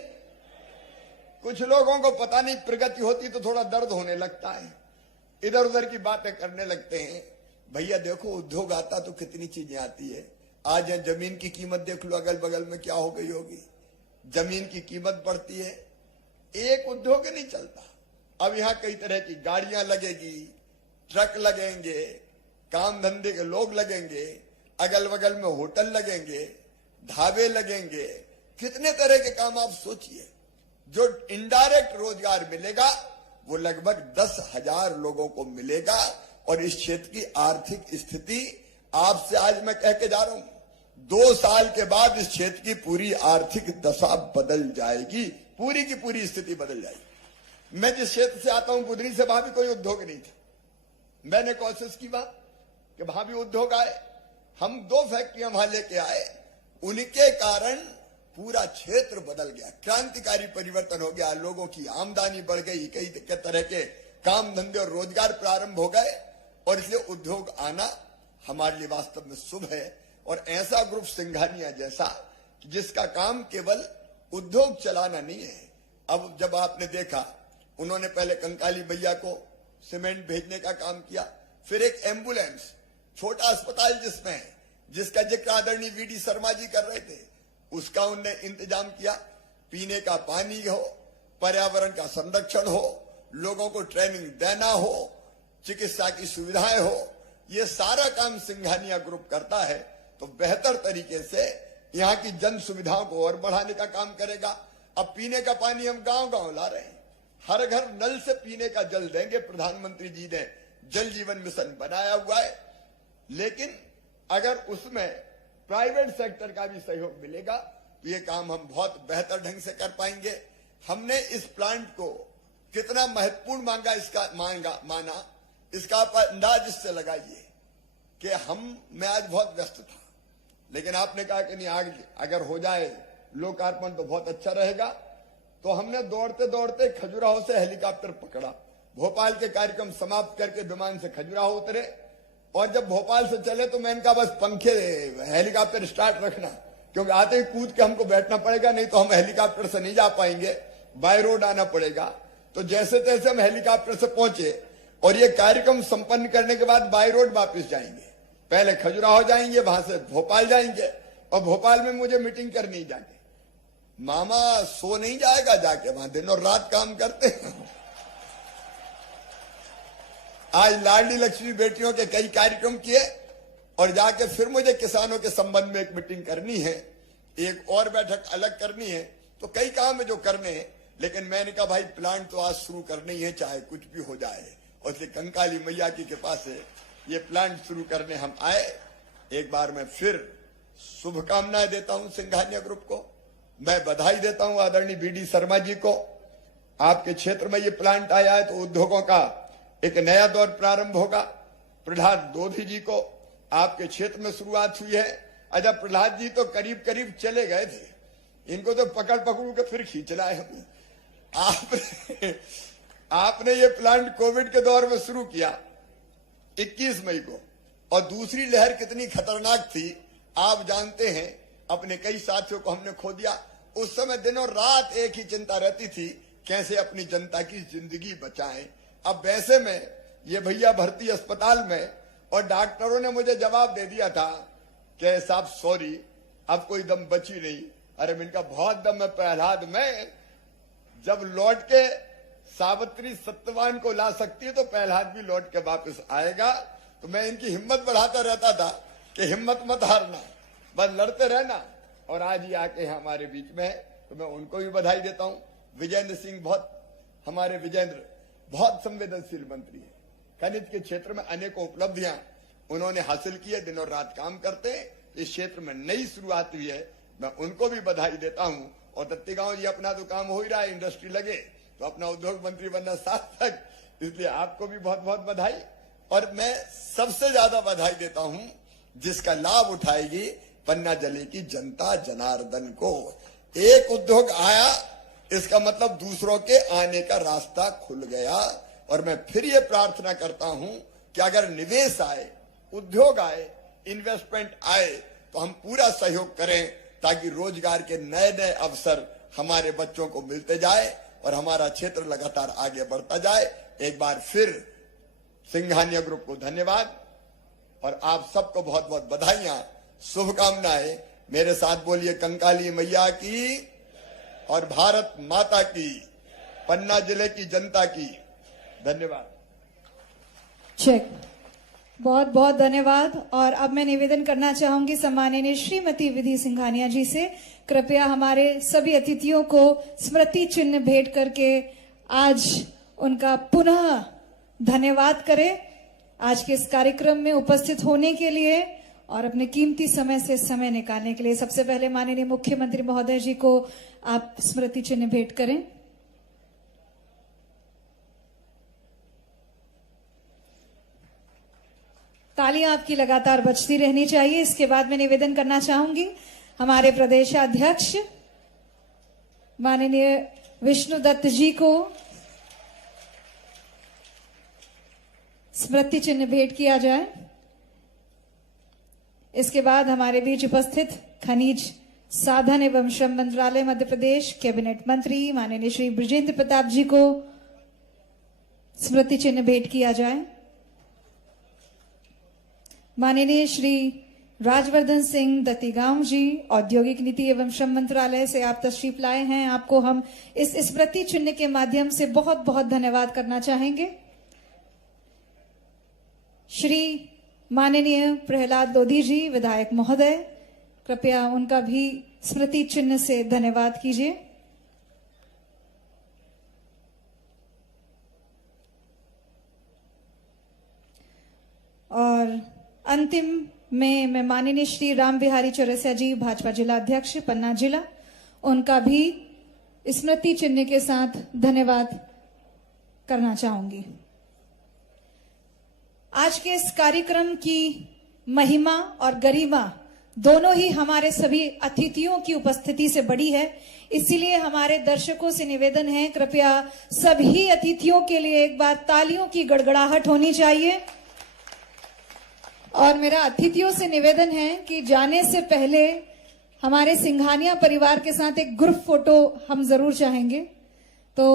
कुछ लोगों को पता नहीं, प्रगति होती तो थोड़ा दर्द होने लगता है, इधर उधर की बातें करने लगते हैं। भैया देखो, उद्योग आता तो कितनी चीजें आती है। आज जमीन की कीमत देख लो, अगल बगल में क्या हो गई होगी, जमीन की कीमत बढ़ती है, एक उद्योग नहीं चलता। अब यहाँ कई तरह की गाड़ियां लगेगी, ट्रक लगेंगे, काम धंधे के लोग लगेंगे, अगल बगल में होटल लगेंगे, ढाबे लगेंगे, कितने तरह के काम आप सोचिए। जो इनडायरेक्ट रोजगार मिलेगा वो लगभग 10,000 लोगों को मिलेगा और इस क्षेत्र की आर्थिक स्थिति, आपसे आज मैं कह के जा रहा हूं, 2 साल के बाद इस क्षेत्र की पूरी आर्थिक दशा बदल जाएगी, पूरी की पूरी स्थिति बदल जाएगी। मैं जिस क्षेत्र से आता हूं, बुधनी से, वहां भी कोई उद्योग नहीं था। मैंने कोशिश की वहां कि वहां भी उद्योग आए। हम 2 फैक्ट्रियां वहां लेके आए, उनके कारण पूरा क्षेत्र बदल गया, क्रांतिकारी परिवर्तन हो गया, लोगों की आमदनी बढ़ गई, कई तरह के काम धंधे और रोजगार प्रारंभ हो गए, और इसलिए उद्योग आना हमारे लिए वास्तव में शुभ है। और ऐसा ग्रुप सिंघानिया जैसा जिसका काम केवल उद्योग चलाना नहीं है। अब जब आपने देखा, उन्होंने पहले कंकाली मैया को सीमेंट भेजने का काम किया, फिर एक एम्बुलेंस, छोटा अस्पताल जिसका जिक्र आदरणीय वीडी शर्मा जी कर रहे थे, उसका उनने इंतजाम किया। पीने का पानी हो, पर्यावरण का संरक्षण हो, लोगों को ट्रेनिंग देना हो, चिकित्सा की सुविधाएं हो, ये सारा काम सिंघानिया ग्रुप करता है। तो बेहतर तरीके से यहाँ की जन सुविधाओं को और बढ़ाने का काम करेगा। अब पीने का पानी हम गांव-गांव ला रहे हैं, हर घर नल से पीने का जल देंगे। प्रधानमंत्री जी ने जल जीवन मिशन बनाया हुआ है, लेकिन अगर उसमें प्राइवेट सेक्टर का भी सहयोग मिलेगा तो ये काम हम बहुत बेहतर ढंग से कर पाएंगे। हमने इस प्लांट को कितना महत्वपूर्ण माना इसका आप अंदाज इससे लगाइए कि मैं आज बहुत व्यस्त था, लेकिन आपने कहा कि नहीं, आगे अगर हो जाए लोकार्पण तो बहुत अच्छा रहेगा। तो हमने दौड़ते दौड़ते खजुराहो से हेलीकॉप्टर पकड़ा, भोपाल के कार्यक्रम समाप्त करके विमान से खजुराहो उतरे, और जब भोपाल से चले तो मैंने कहा बस पंखे हेलीकॉप्टर स्टार्ट रखना, क्योंकि आते ही कूद के हमको बैठना पड़ेगा, नहीं तो हम हेलीकॉप्टर से नहीं जा पाएंगे, बाय रोड आना पड़ेगा। तो जैसे तैसे हम हेलीकॉप्टर से पहुंचे, और ये कार्यक्रम संपन्न करने के बाद बाय रोड वापस जाएंगे। पहले खजुराहो जाएंगे, वहां से भोपाल जाएंगे, और भोपाल में मुझे मीटिंग करनी जाके। मामा सो नहीं जाएगा जाके, वहां दिन और रात काम करते हैं। आज लाडली लक्ष्मी बेटियों के कई कार्यक्रम किए, और जाके फिर मुझे किसानों के संबंध में एक मीटिंग करनी है, एक और बैठक अलग करनी है। तो कई काम है जो करने हैं, लेकिन मैंने कहा भाई प्लांट तो आज शुरू करना ही है, चाहे कुछ भी हो जाए। और इसलिए कंकाली मैया की कृपा से ये प्लांट शुरू करने हम आए। एक बार मैं फिर शुभकामनाएं देता हूं सिंघानिया ग्रुप को, मैं बधाई देता हूं आदरणीय वीडी शर्मा जी को। आपके क्षेत्र में ये प्लांट आया है तो उद्योगों का एक नया दौर प्रारंभ होगा। प्रहलाद लोधी जी को आपके क्षेत्र में शुरुआत हुई है। अच्छा, प्रहलाद जी तो करीब करीब चले गए थे, इनको तो पकड़ के फिर खींच लाए हमने। आपने ये प्लांट कोविड के दौर में शुरू किया 21 मई को, और दूसरी लहर कितनी खतरनाक थी आप जानते हैं। अपने कई साथियों को हमने खो दिया। उस समय दिनों रात एक ही चिंता रहती थी, कैसे अपनी जनता की जिंदगी बचाएं। अब वैसे में ये भैया भर्ती अस्पताल में, और डॉक्टरों ने मुझे जवाब दे दिया था कि साहब सॉरी, अब कोई दम बची नहीं। अरे इनका बहुत दम है प्रहलाद में, जब लौट के सावित्री सत्यवान को ला सकती है तो प्रहलाद भी लौट के वापस आएगा। तो मैं इनकी हिम्मत बढ़ाता रहता था कि हिम्मत मत हारना, बस लड़ते रहना। और आज ही आके हमारे बीच में है, तो मैं उनको भी बधाई देता हूं। विजेंद्र सिंह हमारे विजेंद्र बहुत संवेदनशील मंत्री है, खनिज के क्षेत्र में अनेकों उपलब्धियां उन्होंने हासिल की है, दिन और रात काम करते हैं। इस क्षेत्र में नई शुरुआत हुई है, मैं उनको भी बधाई देता हूं। और दत्तीगांव जी अपना तो काम हो ही रहा है, इंडस्ट्री लगे तो अपना उद्योग मंत्री बनना सार्थक, इसलिए आपको भी बहुत बहुत बधाई। और मैं सबसे ज्यादा बधाई देता हूं जिसका लाभ उठाएगी पन्ना जिले की जनता जनार्दन को। एक उद्योग आया, इसका मतलब दूसरों के आने का रास्ता खुल गया। और मैं फिर ये प्रार्थना करता हूं कि अगर निवेश आए, उद्योग आए, इन्वेस्टमेंट आए, तो हम पूरा सहयोग करें ताकि रोजगार के नए नए अवसर हमारे बच्चों को मिलते जाए और हमारा क्षेत्र लगातार आगे बढ़ता जाए। एक बार फिर सिंघानिया ग्रुप को धन्यवाद, और आप सबको बहुत बहुत बधाइयां, शुभकामनाएं। मेरे साथ बोलिए कंकाली मैया की और भारत माता की, पन्ना जिले की जनता की धन्यवाद। चेक, बहुत बहुत धन्यवाद। और अब मैं निवेदन करना चाहूंगी सम्माननीय श्रीमती विधि सिंघानिया जी से, कृपया हमारे सभी अतिथियों को स्मृति चिन्ह भेंट करके आज उनका पुनः धन्यवाद करें आज के इस कार्यक्रम में उपस्थित होने के लिए और अपने कीमती समय से समय निकालने के लिए। सबसे पहले माननीय मुख्यमंत्री महोदय जी को आप स्मृति चिन्ह भेंट करें। तालियां आपकी लगातार बजती रहनी चाहिए। इसके बाद मैं निवेदन करना चाहूंगी हमारे प्रदेशाध्यक्ष माननीय विष्णु दत्त जी को स्मृति चिन्ह भेंट किया जाए। इसके बाद हमारे बीच उपस्थित खनिज साधन एवं श्रम मंत्रालय मध्य प्रदेश कैबिनेट मंत्री माननीय श्री बृजेंद्र प्रताप जी को स्मृति चिन्ह भेंट किया जाए। माननीय श्री राजवर्धन सिंह दत्तीगांव जी औद्योगिक नीति एवं श्रम मंत्रालय से आप तशरीफ लाए हैं, आपको हम इस स्मृति चिन्ह के माध्यम से बहुत बहुत धन्यवाद करना चाहेंगे। श्री माननीय प्रहलाद लोधी जी विधायक महोदय, कृपया उनका भी स्मृति चिन्ह से धन्यवाद कीजिए। और अंतिम में मैं माननीय श्री राम बिहारी चौरसिया जी भाजपा जिला अध्यक्ष पन्ना जिला, उनका भी स्मृति चिन्ह के साथ धन्यवाद करना चाहूंगी। आज के इस कार्यक्रम की महिमा और गरिमा दोनों ही हमारे सभी अतिथियों की उपस्थिति से बड़ी है, इसीलिए हमारे दर्शकों से निवेदन है, कृपया सभी अतिथियों के लिए एक बार तालियों की गड़गड़ाहट होनी चाहिए। और मेरा अतिथियों से निवेदन है कि जाने से पहले हमारे सिंघानिया परिवार के साथ एक ग्रुप फोटो हम जरूर चाहेंगे, तो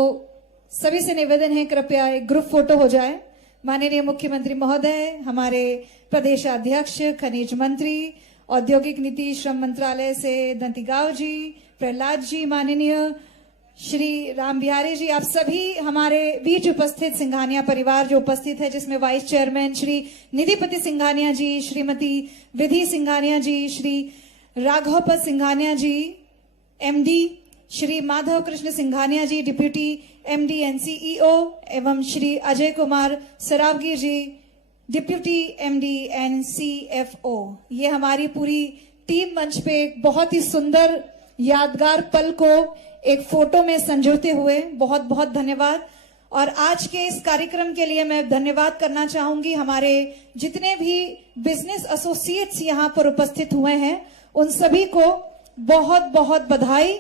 सभी से निवेदन है कृपया एक ग्रुप फोटो हो जाए। माननीय मुख्यमंत्री महोदय, हमारे प्रदेशाध्यक्ष खनिज मंत्री औद्योगिक नीति श्रम मंत्रालय से दत्तीगांव जी, प्रहलाद जी, माननीय श्री राम बिहारी जी, आप सभी हमारे बीच उपस्थित सिंघानिया परिवार जो उपस्थित है, जिसमें vice chairman Shri Nidhipati Singhania ji, Shrimati Vidhi Singhania ji, Shri Raghavpat Singhania ji MD, Shri Madhav Krishna Singhania ji deputy MD and CEO, एवं Shri Ajay Kumar Saraogi ji deputy MD and CFO. ये हमारी पूरी टीम मंच पे एक बहुत ही सुंदर यादगार पल को एक फोटो में संजोते हुए बहुत बहुत धन्यवाद। और आज के इस कार्यक्रम के लिए मैं धन्यवाद करना चाहूंगी हमारे जितने भी बिजनेस एसोसिएट्स यहाँ पर उपस्थित हुए हैं, उन सभी को बहुत बहुत बधाई।